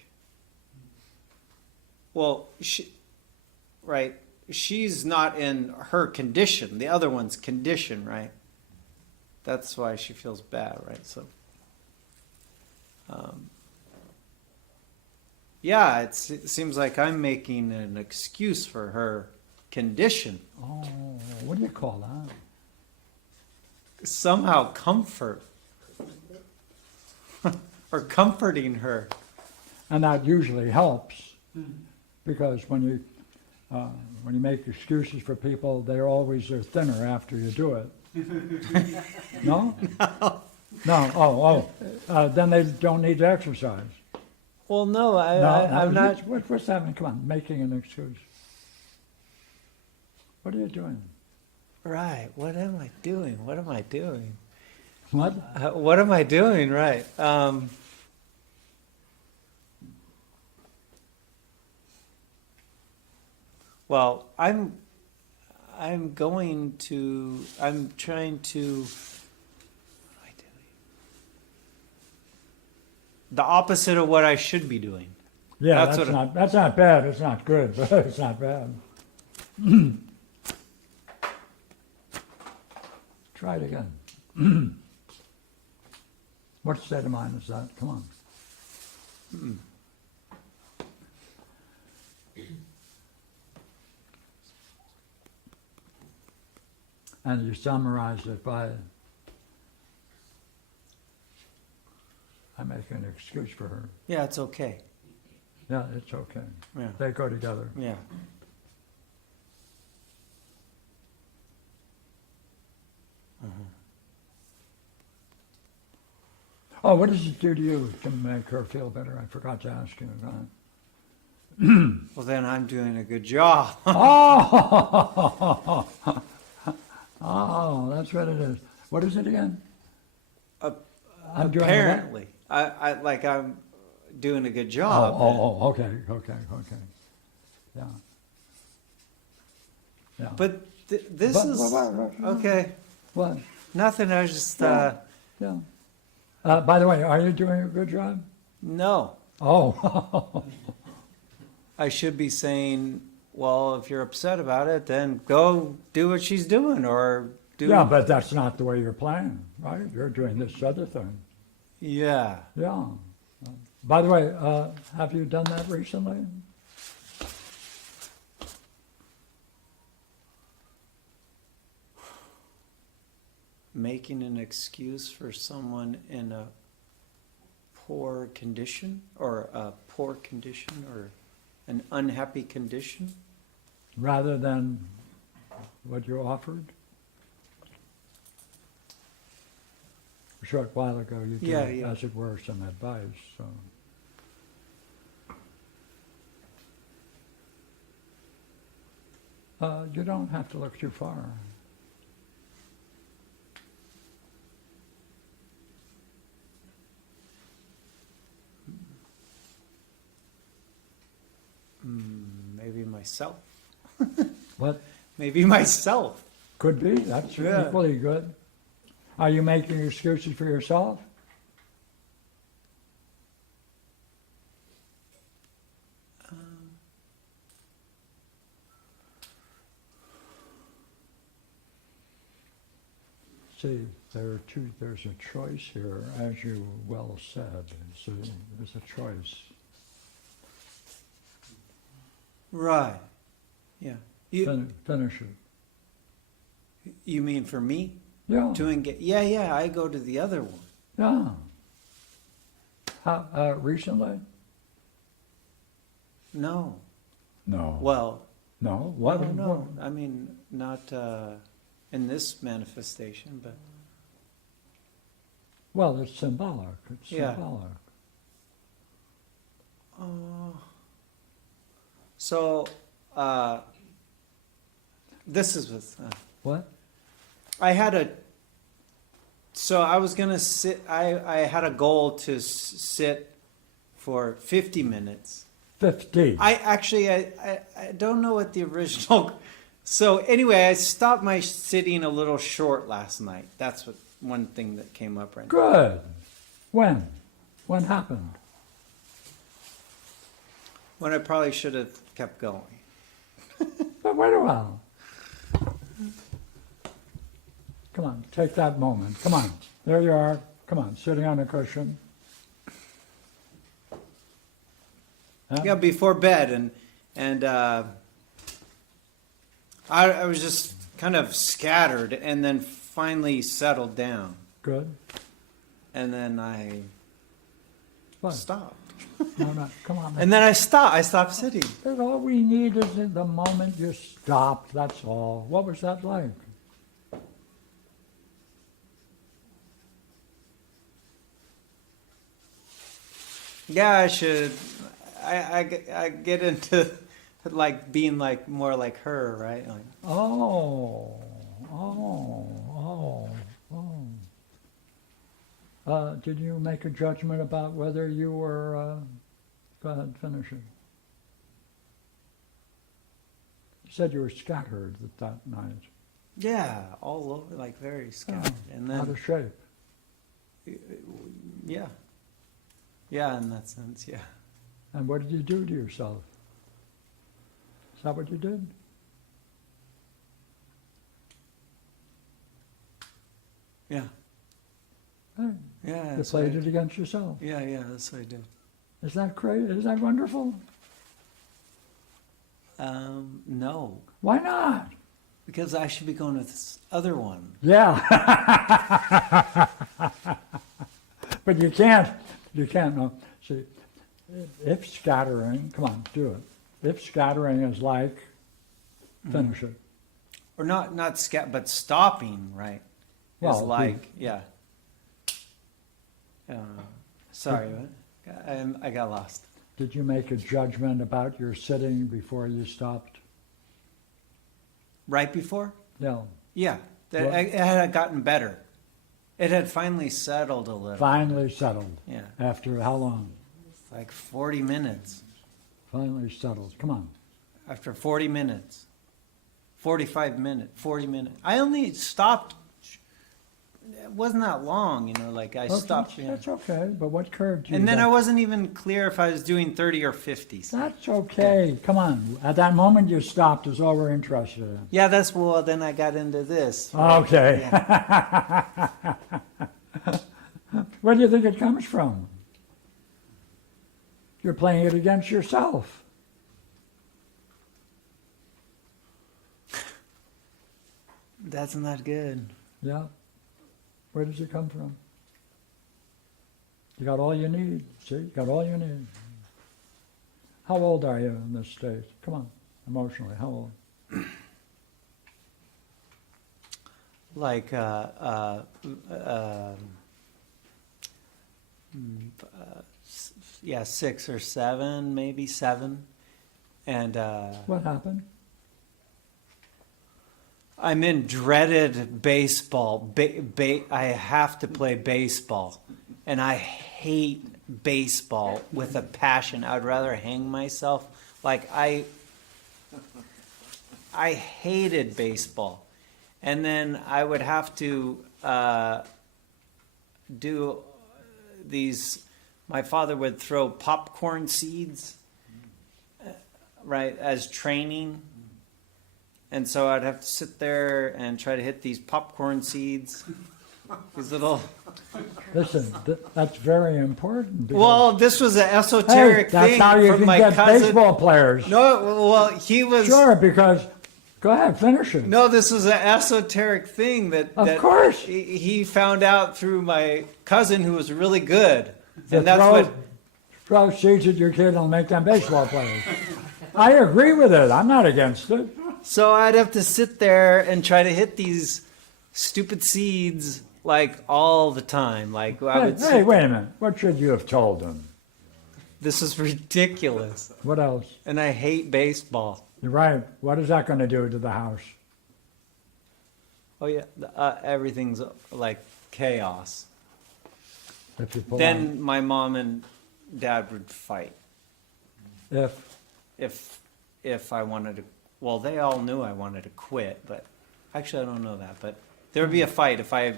well, right, she's not in her condition. The other one's condition, right? That's why she feels bad, right? So, yeah, it seems like I'm making an excuse for her condition. Oh, what do you call that? Somehow comfort. Or comforting her. And that usually helps, because when you make excuses for people, they always are thinner after you do it. No? No. Oh. Then they don't need to exercise. Well, no, I'm not. What's happening? Come on, making an excuse. What are you doing? Right. What am I doing? What am I doing? What? What am I doing? Right. Well, I'm trying to. What am I doing? The opposite of what I should be doing. Yeah, That's that's not bad. It's not good, but it's not bad. Try it again. What state of mind is that? Come on. And you summarize it by, I make an excuse for her. Yeah, it's okay. Yeah, it's okay. Yeah. They go together. Yeah. Oh, what does it do to you to make her feel better? I forgot to ask you that. Well, then I'm doing a good job. Oh, oh, that's what it is. What is it again? I'm doing Apparently, I'm doing a good what? job. Oh, okay. Yeah. Yeah. But this But- is what? okay. What? Nothing. I was just Yeah. By the way, are you doing a good job? no. Oh. I should be saying, well, if you're upset about it, then go do what she's doing, or do. Yeah, but that's not the way you're playing, right? You're doing this other thing. Yeah. Yeah. By the way, have you done that recently? Making an excuse for someone in a poor condition, or an unhappy condition. Rather than what you offered? A short while ago, you Yeah, gave, yeah. as it were, some advice. So. You don't have to look too far. Maybe myself. What? Maybe myself. Could be. That's Yeah. equally good. Are you making excuses for yourself? See, there's a choice here, as you well said. There's a choice. Right. Yeah. Finish it. You mean for me? Yeah. To engage? Yeah, I go to the other one. Yeah. How, recently? No. No. Well, No. What? no. I mean, not in this manifestation, but Well, it's symbolic. It's Yeah. symbolic. so this is with. What? I was gonna sit. I had a goal to sit for 50 minutes. 50. I don't know what the original. So anyway, I stopped my sitting a little short last night. That's one thing that came up right now. Good. When? When happened? When I probably should have kept going. But wait a while. Come on, take that moment. Come on. There you are. Come on, sitting on a cushion. Huh? Yeah, before bed, and I was just kind of scattered, and then finally settled down, Good. and then I What? stopped, No, come on. and then I stopped sitting. That's all we need is in the moment you stopped. That's all. What was that like? Yeah, I should. I get into like being like more like her, right? Like, Oh. Did you make a judgment about whether you were? Go ahead, finish it. You said you were scattered that night. yeah, all over, like very scattered, and Out then of shape. yeah, yeah, in that sense, yeah. And what did you do to yourself? Is that what you did? Yeah. Hey, Yeah. you that's what played I- it against yourself. Yeah, that's what I did. Is that great? Is that wonderful? No, Why not? because I should be going with this other one. Yeah. But you can't, no. See, if scattering, come on, do it. If scattering is like, finish it. Or not but stopping, right? Well, Is the- like, yeah. Sorry, what? I got lost. Did you make a judgment about your sitting before you stopped? Right before? Yeah. Yeah, What? it had gotten better. It had finally settled a little. Finally settled. Yeah, After how long? like 40 minutes. Finally settled. Come on. After 40 minutes, 45 minutes, 40 minutes. I only stopped. It wasn't that long, like I Okay, stopped. That's okay, but what curve do you And then I got? wasn't even clear if I was doing 30 or 50. That's okay. Come on. At that moment you stopped is all we're interested in. Yeah, then I got into this. Okay. Yeah. Where do you think it comes from? You're playing it against yourself. That's not good. Yeah. Where does it come from? You got all you need. See, you got all you need. How old are you in this state? Come on, emotionally, how old? Like, yeah, 6 or 7, maybe 7. And What happened? I'm in dreaded baseball. I have to play baseball. And I hate baseball with a passion. I'd rather hang myself. Like, I hated baseball. And then I would have to do these. My father would throw popcorn seeds, right, as training. And so I'd have to sit there and try to hit these popcorn seeds. These little. Listen, that's very important. because- Well, this was an hey, esoteric that's thing how you from can my get cousin. baseball players. No, well, he was. Sure, because, go ahead, finish it. No, this was an esoteric thing Of course. he found out through my cousin who was really good, To and that's throw, what. throw seeds at your kid and make them baseball players. I agree with it. I'm not against it. So I'd have to sit there and try to hit these stupid seeds like all the time. Like I Hey, would. hey, sit- wait a minute. What should you have told them? This is ridiculous, What else? and I hate baseball. You're right. What is that going to do to the house? Oh yeah, everything's like chaos. If you pull Then my mom and dad would fight out? if I wanted to. Well, they all knew I wanted to quit, but actually I don't know that. But there would be a fight if I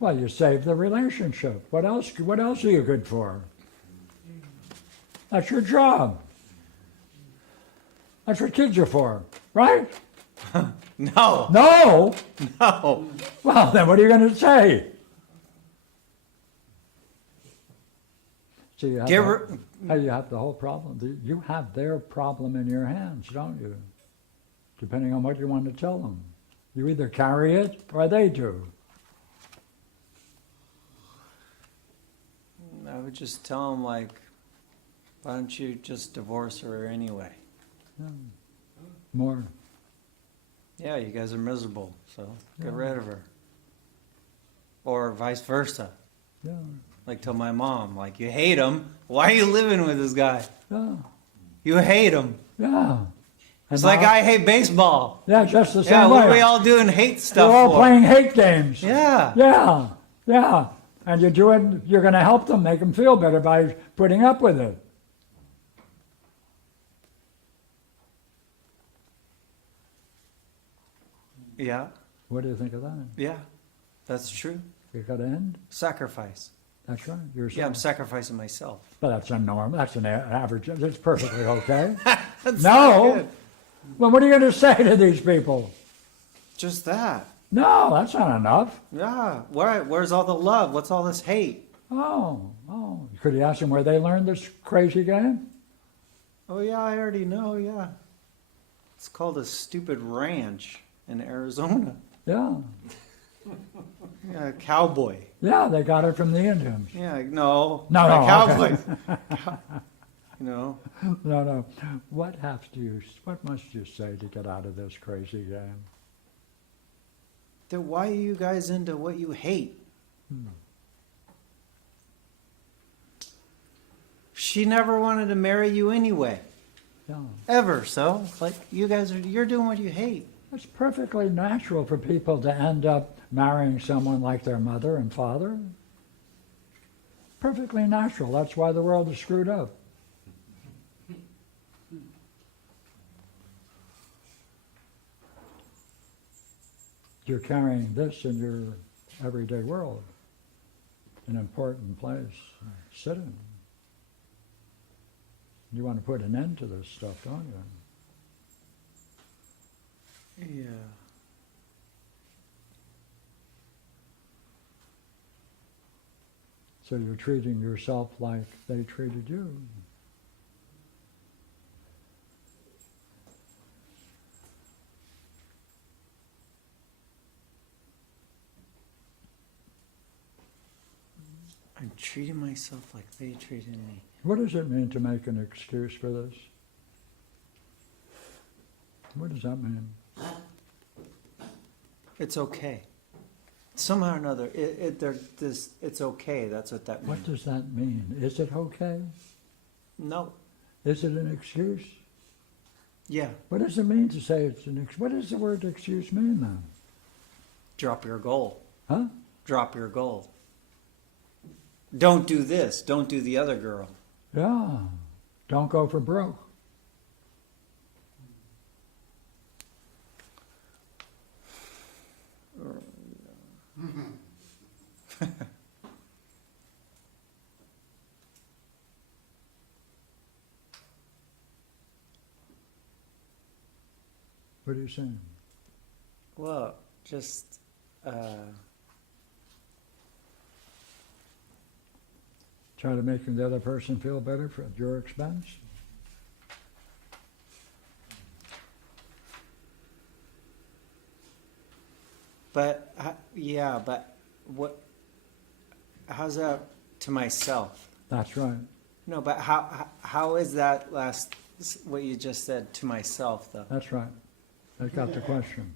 Well, you save the relationship. What else are you good for? That's your job. That's what kids are for, right? No, No? no. Well, then what are you going to say? See, you have, Get you have the whole problem. You have their problem in your hands, don't you? Depending on what you want to tell them. You either carry it or they do. I would just tell him, like, why don't you just divorce her anyway? Yeah. More. Yeah, you guys are miserable, so get Yeah. rid of her. Or vice versa. Yeah. Like, tell my mom, like, you hate him. Why are you living with this guy? Yeah. You hate him. Yeah. It's And like now- I hate baseball. Yeah, just the same Yeah, way. what are we all doing hate stuff They're all for? playing hate games. Yeah. Yeah. Yeah. And you're going to help them, make them feel better by putting up with it. Yeah. What do you think of that? Yeah. That's true. You got to end? Sacrifice. That's right. You're Yeah, I'm sacrificing myself. But that's a norm. That's an average. That's perfectly okay. That's No. not good. Well, what are you going to say to these people? Just that. No, that's not enough. Yeah. Where's all the love? What's all this hate? Oh. Could you ask them where they learned this crazy game? Oh, yeah, I already know, yeah. It's called a stupid ranch in Arizona. Yeah. Yeah, cowboy. Yeah, they got it from the Indians. Yeah, no. No, a no, cowboy. okay. You know, No. What must you say to get out of this crazy game? then why are you guys into what you hate? She never wanted to marry you anyway. Yeah. Ever, so like you're doing what you hate. It's perfectly natural for people to end up marrying someone like their mother and father. Perfectly natural. That's why the world is screwed up. You're carrying this in your everyday world, an important place. Sit in. You want to put an end to this stuff, don't you? Yeah. So you're treating yourself like they treated you. I'm treating myself like they treated me. What does it mean to make an excuse for this? What does that mean? It's okay. Somehow or another, it's okay. That's what that means. What does that mean? Is it okay? No. Is it an excuse? Yeah. What does it mean to say it's an excuse? What does the word excuse mean then? Drop your goal. Huh? Drop your goal. Don't do this. Don't do the other girl. Yeah. Don't go for broke. What are you saying? Well, just Try to make the other person feel better at your expense? but yeah, but what? How's that to myself? That's right. No, but how is that last what you just said to myself though? That's right. I got the question.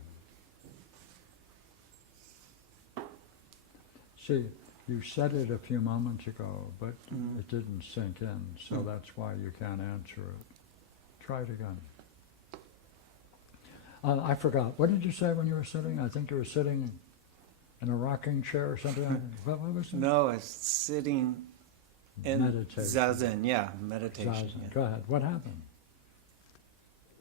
See, you said it a few moments ago, but it didn't sink in, so that's why you can't answer it. Try it again. I forgot. What did you say when you were sitting? I think you were sitting in a rocking chair or something. What was it? No, it's sitting in Meditation. zazen. Yeah, meditation. Zazen. Yeah. Go ahead. What happened?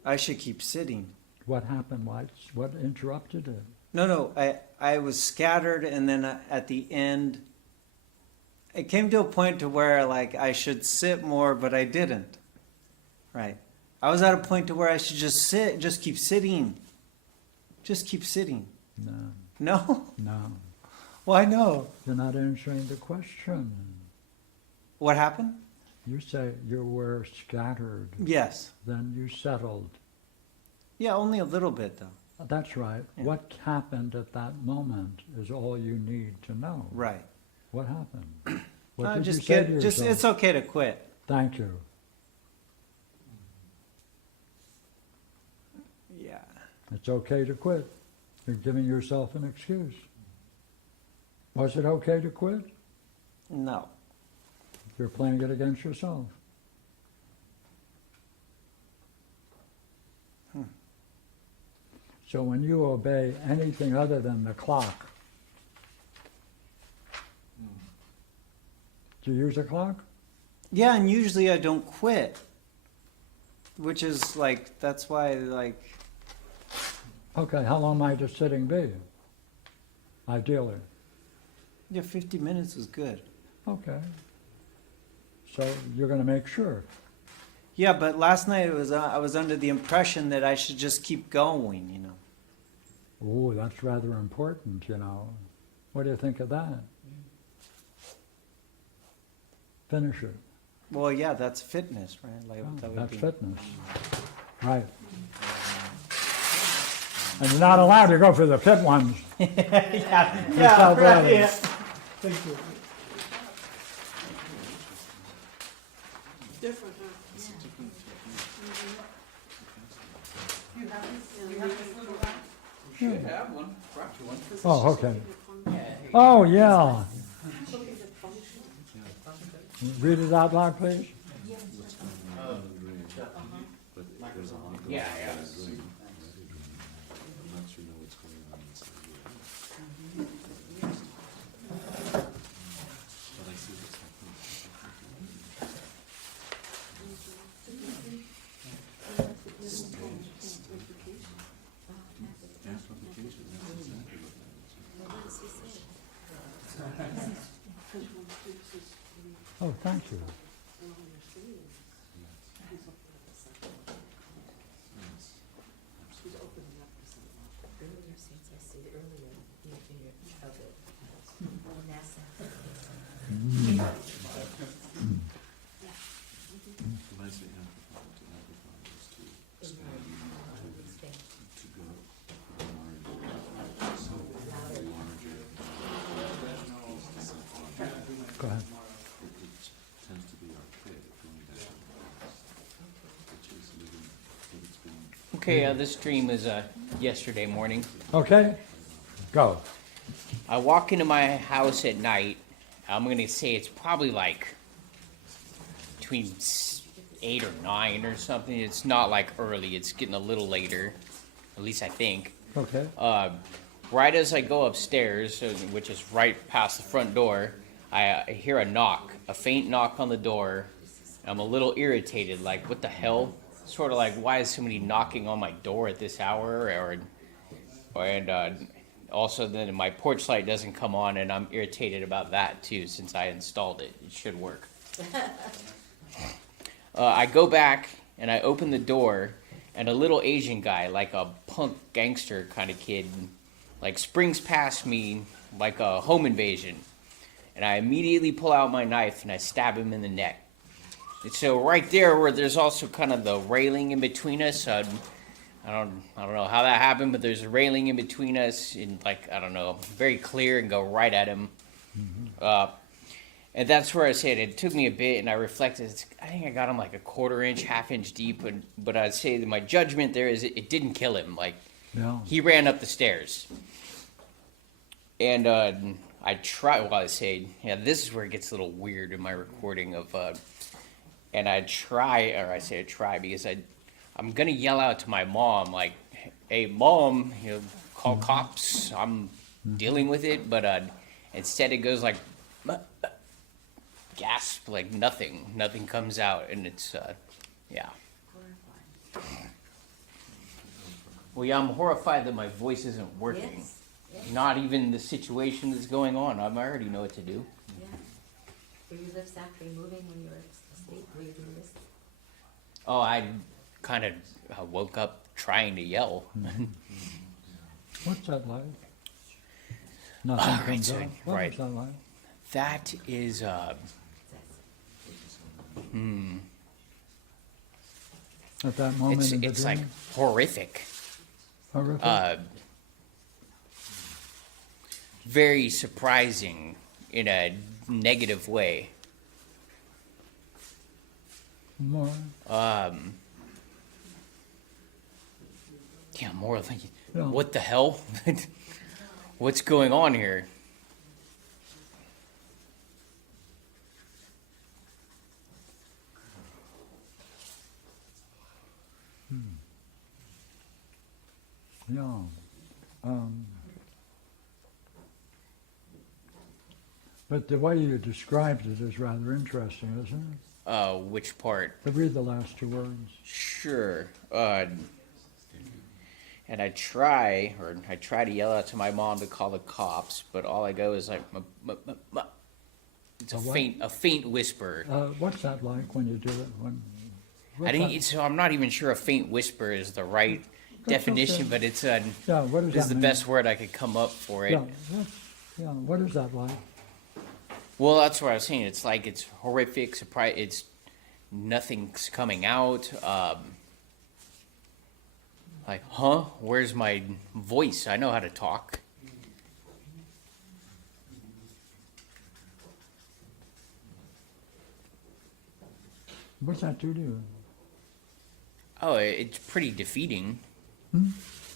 I should keep sitting. What happened? What interrupted it? No, I was scattered, and then at the end, it came to a point to where like I should sit more, but I didn't. Right. I was at a point to where I should just sit, just keep sitting. Just keep sitting. No, No? no. Why no? You're not answering the question. What happened? You say you were scattered, Yes. then you settled. Yeah, only a little bit though. That's right. Yeah. What happened at that moment is all you need to know. Right. What happened? What did Just you say get, to just yourself? it's okay to quit. Thank you. Yeah. It's okay to quit. You're giving yourself an excuse. Was it okay to quit? No. You're playing it against yourself. So when you obey anything other than the clock, do you use a clock? Yeah, and usually I don't quit. Which is like, that's why like, Okay, how long might a sitting be? Ideally. yeah, 50 minutes is good. Okay. So you're going to make sure. Yeah, but last night it was I was under the impression that I should just keep going, you know. Oh, that's rather important, you know. What do you think of that? Finish it. Well, yeah, that's fitness, right? Like Oh, that would that's be. fitness. Right. And you're not allowed to go for the fit ones. Yeah, right, yeah. Different, huh? You have this little one? Should have one, brought you one. Oh, okay. Oh, yeah. Read it out loud, please. Yeah, yeah. Oh, thank you. Go ahead. Okay, this dream is yesterday morning. Okay, go. I walk into my house at night. I'm going to say it's probably like between 8 or 9 or something. It's not like early. It's getting a little later, at least I think. Okay. Right as I go upstairs, which is right past the front door, I hear a knock, a faint knock on the door. I'm a little irritated, like, what the hell? Sort of like, why is somebody knocking on my door at this hour? And also then my porch light doesn't come on, and I'm irritated about that too, since I installed it. It should work. I go back and I open the door, and a little Asian guy, like a punk gangster kind of kid, like springs past me like a home invasion. And I immediately pull out my knife and I stab him in the neck. And so right there, where there's also kind of the railing in between us, I don't know how that happened, but there's a railing in between us, and like, I don't know, very clear, and go right at him. And that's where I said it took me a bit, and I reflected. I think I got him like a 1/4 inch, 1/2 inch deep, but I'd say that my judgment there is it didn't kill him. Like, Yeah. he ran up the stairs. And I try, well, I say, yeah, this is where it gets a little weird in my recording of, and I say I try because I'm going to yell out to my mom, like, hey, Mom, you know, call cops, I'm dealing with it, but instead it goes like, gasp, like nothing comes out, and it's, yeah. Well, yeah, I'm horrified that my voice isn't working. Yes, yes, Not even the situation that's going on. I already know what to do. yeah. Were your lips actually moving when you were asleep? Were you doing this? Oh, I kind of woke up trying to yell. What's that like? Nothing All right, comes so- out. What right. is that like? That is, At that moment in the it's like dream? horrific. Horrific? Very surprising in a negative way. More? Yeah, more like, Yeah. what the hell? What's going on here? Yeah. But the way you described it is rather interesting, isn't it? Which part? To read the last two words. Sure. And I try to yell out to my mom to call the cops, but all I go is like, it's A what? a faint whisper. What's that like when you do it? What's I didn't. that- So I'm not even sure a faint whisper is the right That's definition, okay. but it's Yeah, what does is that the mean? best word I could come up for it. Yeah, what is that like? Well, that's what I was saying. It's like it's horrific. Surprise! It's nothing's coming out. Like, huh? Where's my voice? I know how to talk. What's that do to you? Oh, it's pretty defeating. Hmm?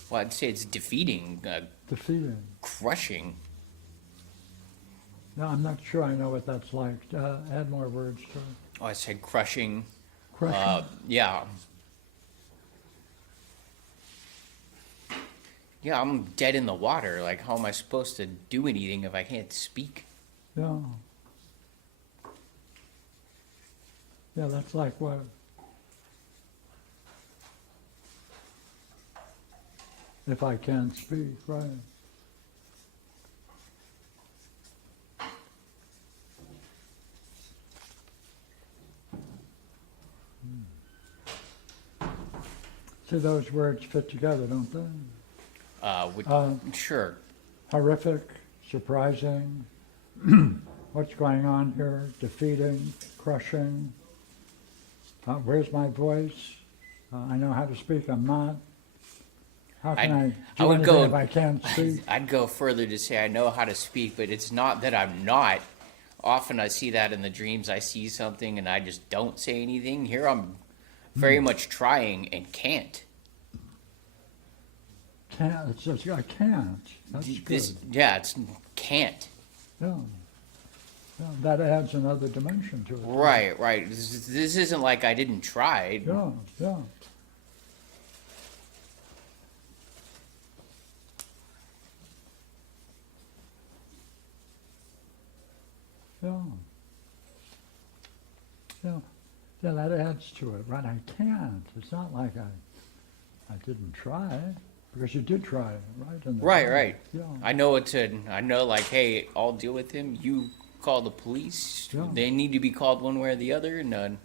Well, I'd say it's defeating, The feeling. crushing. No, I'm not sure I know what that's like. Add more words to it. Oh, I said crushing. Crushing. Yeah. Yeah, I'm dead in the water. Like, how am I supposed to do anything if I can't speak? Yeah. Yeah, that's like what? If I can't speak, right? See, those words fit together, don't they? Sure. Horrific, surprising, what's going on here, defeating, crushing. Where's my voice? I know how to speak, I'm not. How can I I do would anything go- if I can't speak? I'd go further to say I know how to speak, but it's not that I'm not. Often I see that in the dreams. I see something and I just don't say anything. Here I'm very much trying and can't. Can't, it's just, I can't. That's good. Yeah, it's can't. Yeah. Yeah, that adds another dimension to it. Right. This isn't like I didn't try. Yeah, yeah. Yeah. Yeah. Yeah, that adds to it, right? I can't. It's not like I didn't try, because you did try, right? In the Right. Yeah. I know I know, like, hey, I'll deal with him. You call the police. Yeah. They need to be called one way or the other. And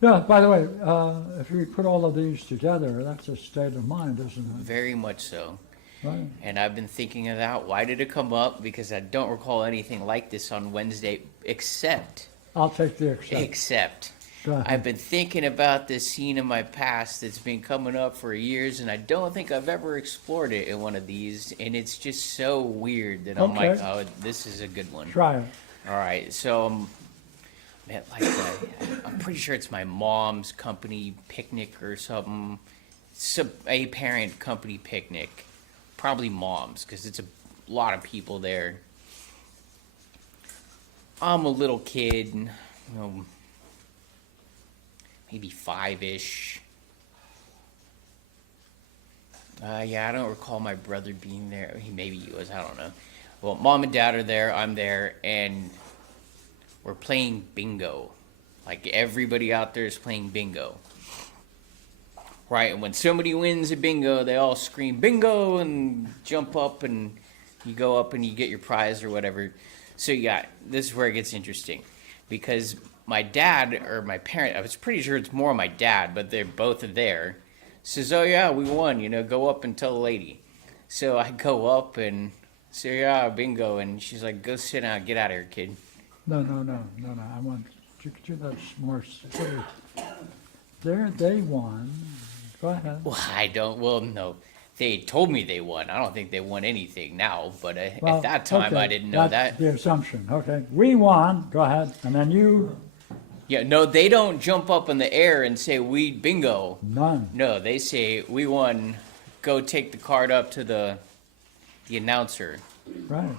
Yeah, by the way, if we put all of these together, that's a state of mind, isn't it? very much so. Right? And I've been thinking of that. Why did it come up? Because I don't recall anything like this on Wednesday, except. I'll take the exception. Except. Go ahead. I've been thinking about this scene in my past that's been coming up for years, and I don't think I've ever explored it in one of these, and it's just so weird that I'm like, Okay. oh, this is a good one. Try it. All right, so man, like I'm pretty sure it's my mom's company picnic or something. It's a parent company picnic, probably mom's, because it's a lot of people there. I'm a little kid, you know, maybe 5-ish. Yeah, I don't recall my brother being there. Maybe he was, I don't know. Well, mom and dad are there, I'm there, and we're playing bingo. Like, everybody out there is playing bingo. right? And when somebody wins a bingo, they all scream bingo and jump up, and you go up and you get your prize or whatever. So yeah, this is where it gets interesting, because my dad or my parent, I was pretty sure it's more my dad, but they're both there, says, oh yeah, we won, go up and tell the lady. So I go up and say, yeah, bingo, and she's like, go sit down, get out of here, kid. No. I want you that's more serious. They won. Go ahead. Well, no. They told me they won. I don't think they won anything now, but Well, at that time okay, I didn't know that's that. the assumption. Okay, we won. Go ahead, and then you. Yeah, no, they don't jump up in the air and say, we bingo. None. No, they say, we won. Go take the card up to the announcer. Right.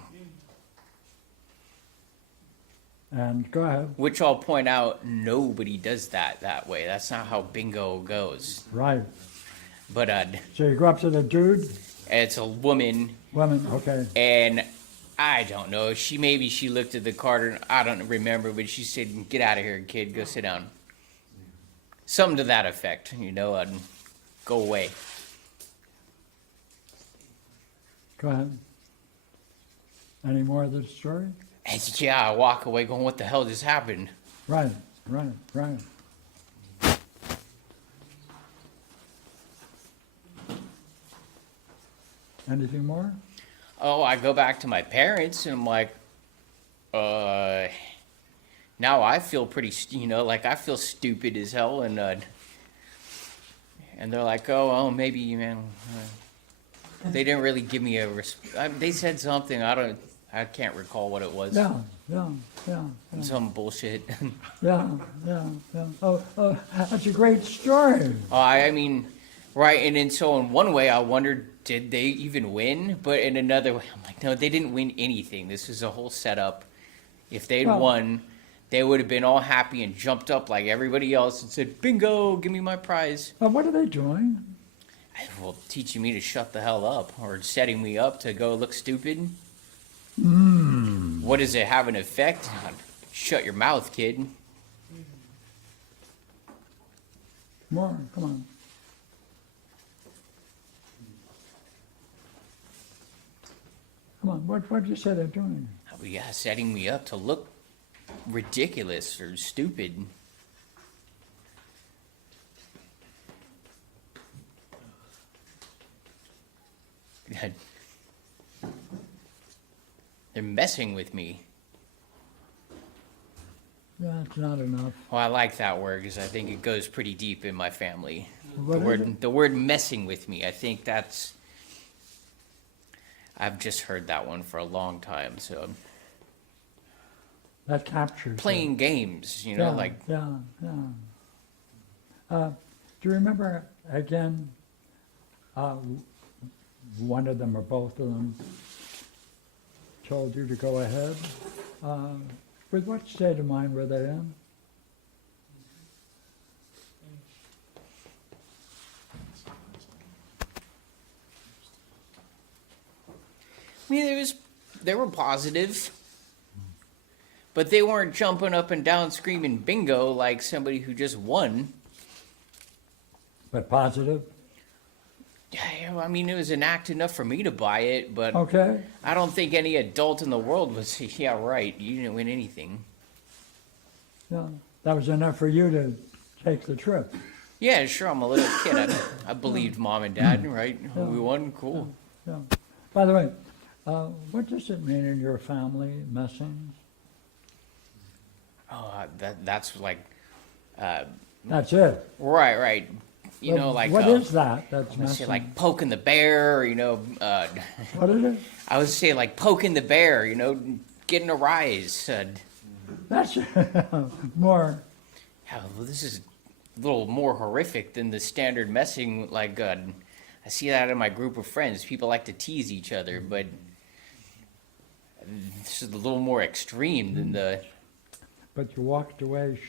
And go ahead. Which I'll point out, nobody does that way. That's not how bingo goes. Right. But So you go up to the dude. it's a woman, Women. Okay. and I don't know. Maybe she looked at the card, and I don't remember, but she said, "Get out of here, kid. Go sit down." Something to that effect, and go away. Go ahead. Any more of the story? And yeah, I walk away going, "What the hell just happened?" Right. Anything more? Oh, I go back to my parents, and I'm like, now I feel pretty, like I feel stupid as hell, and they're like, oh, maybe, man, they didn't really give me they said something, I can't recall what it was. Yeah. Some bullshit. Yeah. Oh, that's a great story. I mean, right, and then so in one way I wondered, did they even win? But in another way, I'm like, no, they didn't win anything. This was a whole setup. If they'd Well- won, they would have been all happy and jumped up like everybody else and said, bingo, give me my prize. What are they doing? Well, teaching me to shut the hell up, or setting me up to go look stupid. What does it have an effect? Shut your mouth, kid. More. Come on. Come on. What did you say they're doing? Oh, yeah, setting me up to look ridiculous or stupid. They're messing with me. That's not enough. Well, I like that word because I think it goes pretty deep in my family. What is it? The word messing with me, I think I've just heard that one for a long time. So That captures it. playing games, Yeah. like Do you remember again? One of them or both of them told you to go ahead. With what state of mind were they in? I mean, they were positive, but they weren't jumping up and down screaming bingo like somebody who just won. But positive? Yeah, I mean, it was an act enough for me to buy it, but Okay. I don't think any adult in the world would say, yeah, right, you didn't win anything. Yeah. That was enough for you to take the trip. Yeah, sure, I'm a little kid. I believed mom and dad, right? We won, cool. Yeah. By the way, what does it mean in your family, messing? Oh, that's like, That's it. right. You know, Well, like what is that? That's I say messing. like poking the bear, What is it? I would say like poking the bear, getting a rise. That's more. Yeah, well, this is a little more horrific than the standard messing. Like, I see that in my group of friends. People like to tease each other, but this is a little more extreme than the. But you walked away,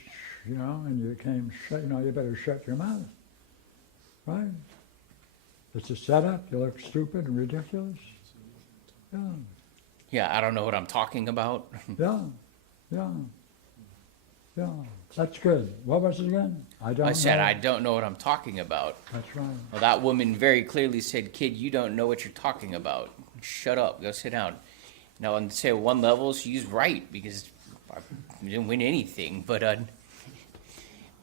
and you came. You better shut your mouth. Right? It's a setup. You look stupid and ridiculous. Yeah, I don't know what I'm talking about. Yeah. Yeah, that's good. What was it again? I don't know. I said, I don't know what I'm talking about. That's right. Well, that woman very clearly said, kid, you don't know what you're talking about. Shut up, go sit down. Now, on say 1 level, she's right, because I didn't win anything, but I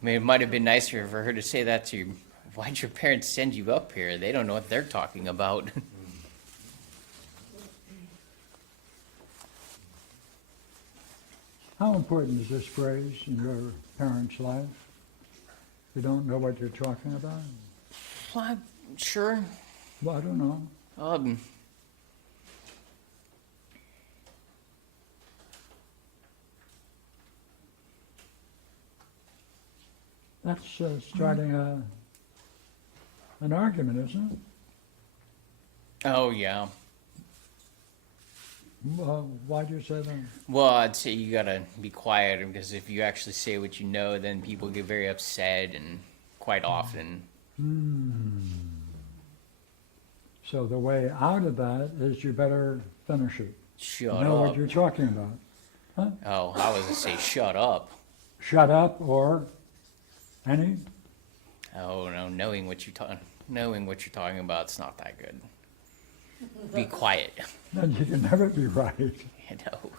mean, it might have been nicer for her to say that to you. Why'd your parents send you up here? They don't know what they're talking about. How important is this phrase in your parents' life? You don't know what you're talking about? Well, I'm sure. Well, I don't know. That's starting an argument, isn't it? Oh, yeah. Why'd you say that? Well, I'd say you gotta be quiet, because if you actually say what you know, then people get very upset, and quite often. So the way out of that is you better finish it. Shut know up. what you're talking about. Huh? Oh, I was gonna say shut up. Shut up or any? Oh no, knowing what you're talking about, it's not that good. Be quiet. Then you can never be right. You know.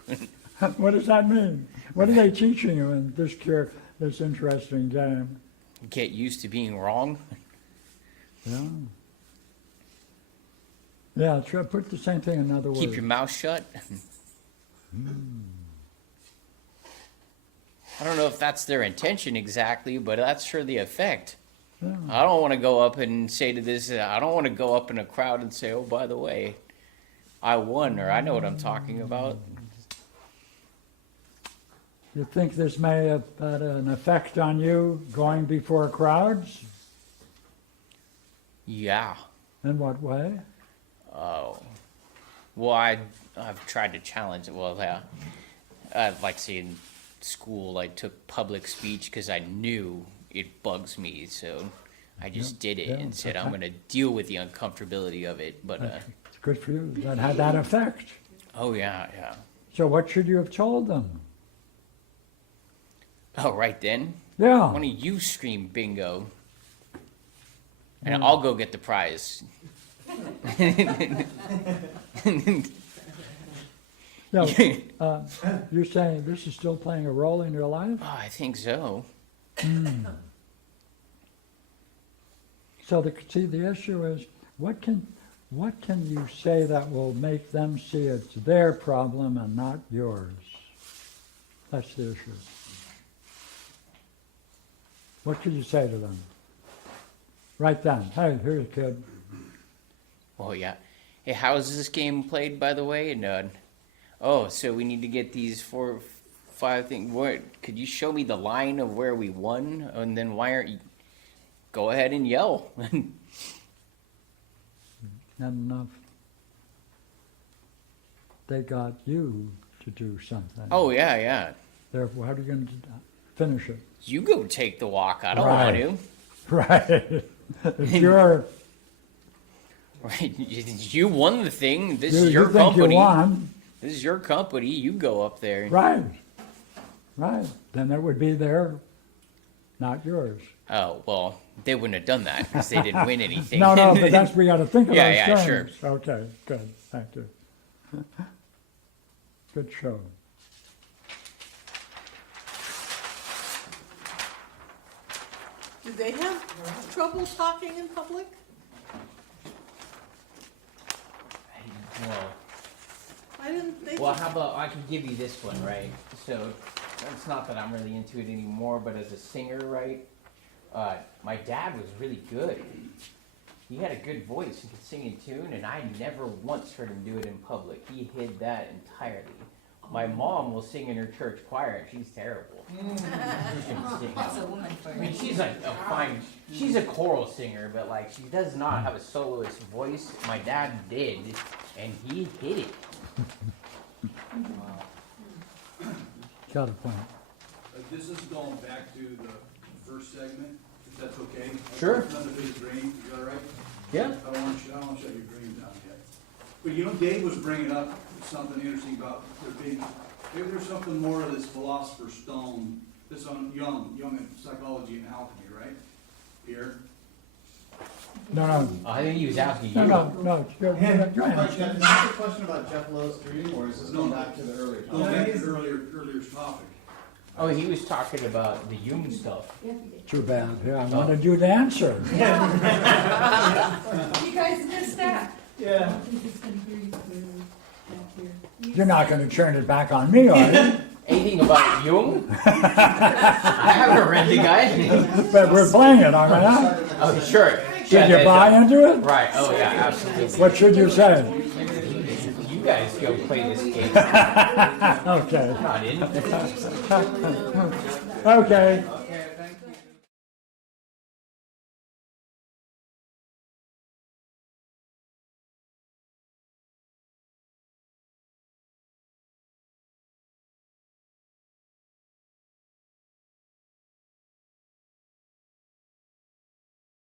What does that mean? What are they teaching you in this interesting game? Get used to being wrong. Yeah. Yeah, try put the same thing in other words. Keep your mouth shut. I don't know if that's their intention exactly, but that's sure the effect. Yeah. I don't want to go up and say to this, I don't want to go up in a crowd and say, oh, by the way, I won, or I know what I'm talking about. You think this may have had an effect on you going before crowds? Yeah. In what way? Oh. Well, I've tried to challenge it. Well, yeah. Like, say, in school, I took public speech because I knew it bugs me, so I just did it and said I'm going to deal with the uncomfortability of it. But It's good for you. That had that effect. oh yeah, yeah. So what should you have told them? Oh, right then. Yeah. Why don't you scream bingo, and I'll go get the prize. No, you're saying this is still playing a role in your life? Oh, I think so. So the issue is, what can you say that will make them see it's their problem and not yours? That's the issue. What could you say to them? Right then, hey, here's a kid. Oh yeah. Hey, how is this game played, by the way? And oh, so we need to get these 4, 5 things. What? Could you show me the line of where we won? And then why aren't you? Go ahead and yell. Not enough. They got you to do something. Oh yeah, yeah. Therefore, how are you going to finish it? You go take the walk. I don't Right. want to. Right. It's your. Right. You won the thing. This You is your think company. you won. This is your company. You go up there. Right. Right. Then that would be their, not yours. Oh well, they wouldn't have done that because they didn't win anything. No, but that's we got to think of Yeah, those yeah, terms. sure. Okay, good. Thank you. Good show. Do they have trouble talking in public? Well, I didn't think. well, how about I can give you this one, right? So it's not that I'm really into it anymore, but as a singer, right? My dad was really good. He had a good voice. He could sing in tune, and I never once heard him do it in public. He hid that entirely. My mom will sing in her church choir, and she's terrible. She can sing. That's a woman for I mean, you. she's like a fine. She's a choral singer, but like she does not have a soloist voice. My dad did, and he hit it. Got a point. This is going back to the first segment, if that's okay. Sure. Another big dream, is that all right? Yeah. I don't want to shut your dream down yet. But you know, Dave was bringing up something interesting about there being, maybe there's something more of this philosopher's stone This on Young in psychology and alchemy, right? Pierre? No, I think he was asking no, you. no, no, go ahead. Jeff, is this a question about JeffL's dream, or is this going back to the earlier No, topic? that is earlier topic. Oh, he was talking about the Jung stuff. Too bad, yeah, I wanted you to answer. You guys missed that. Yeah. You're not gonna turn it back on me, are you? Anything about Jung? I haven't read the guy. But we're playing it, aren't we not? Oh, sure. Did you buy into it? Right. Oh, yeah, absolutely. What should you say? You guys go play this game. Okay, Not in. okay.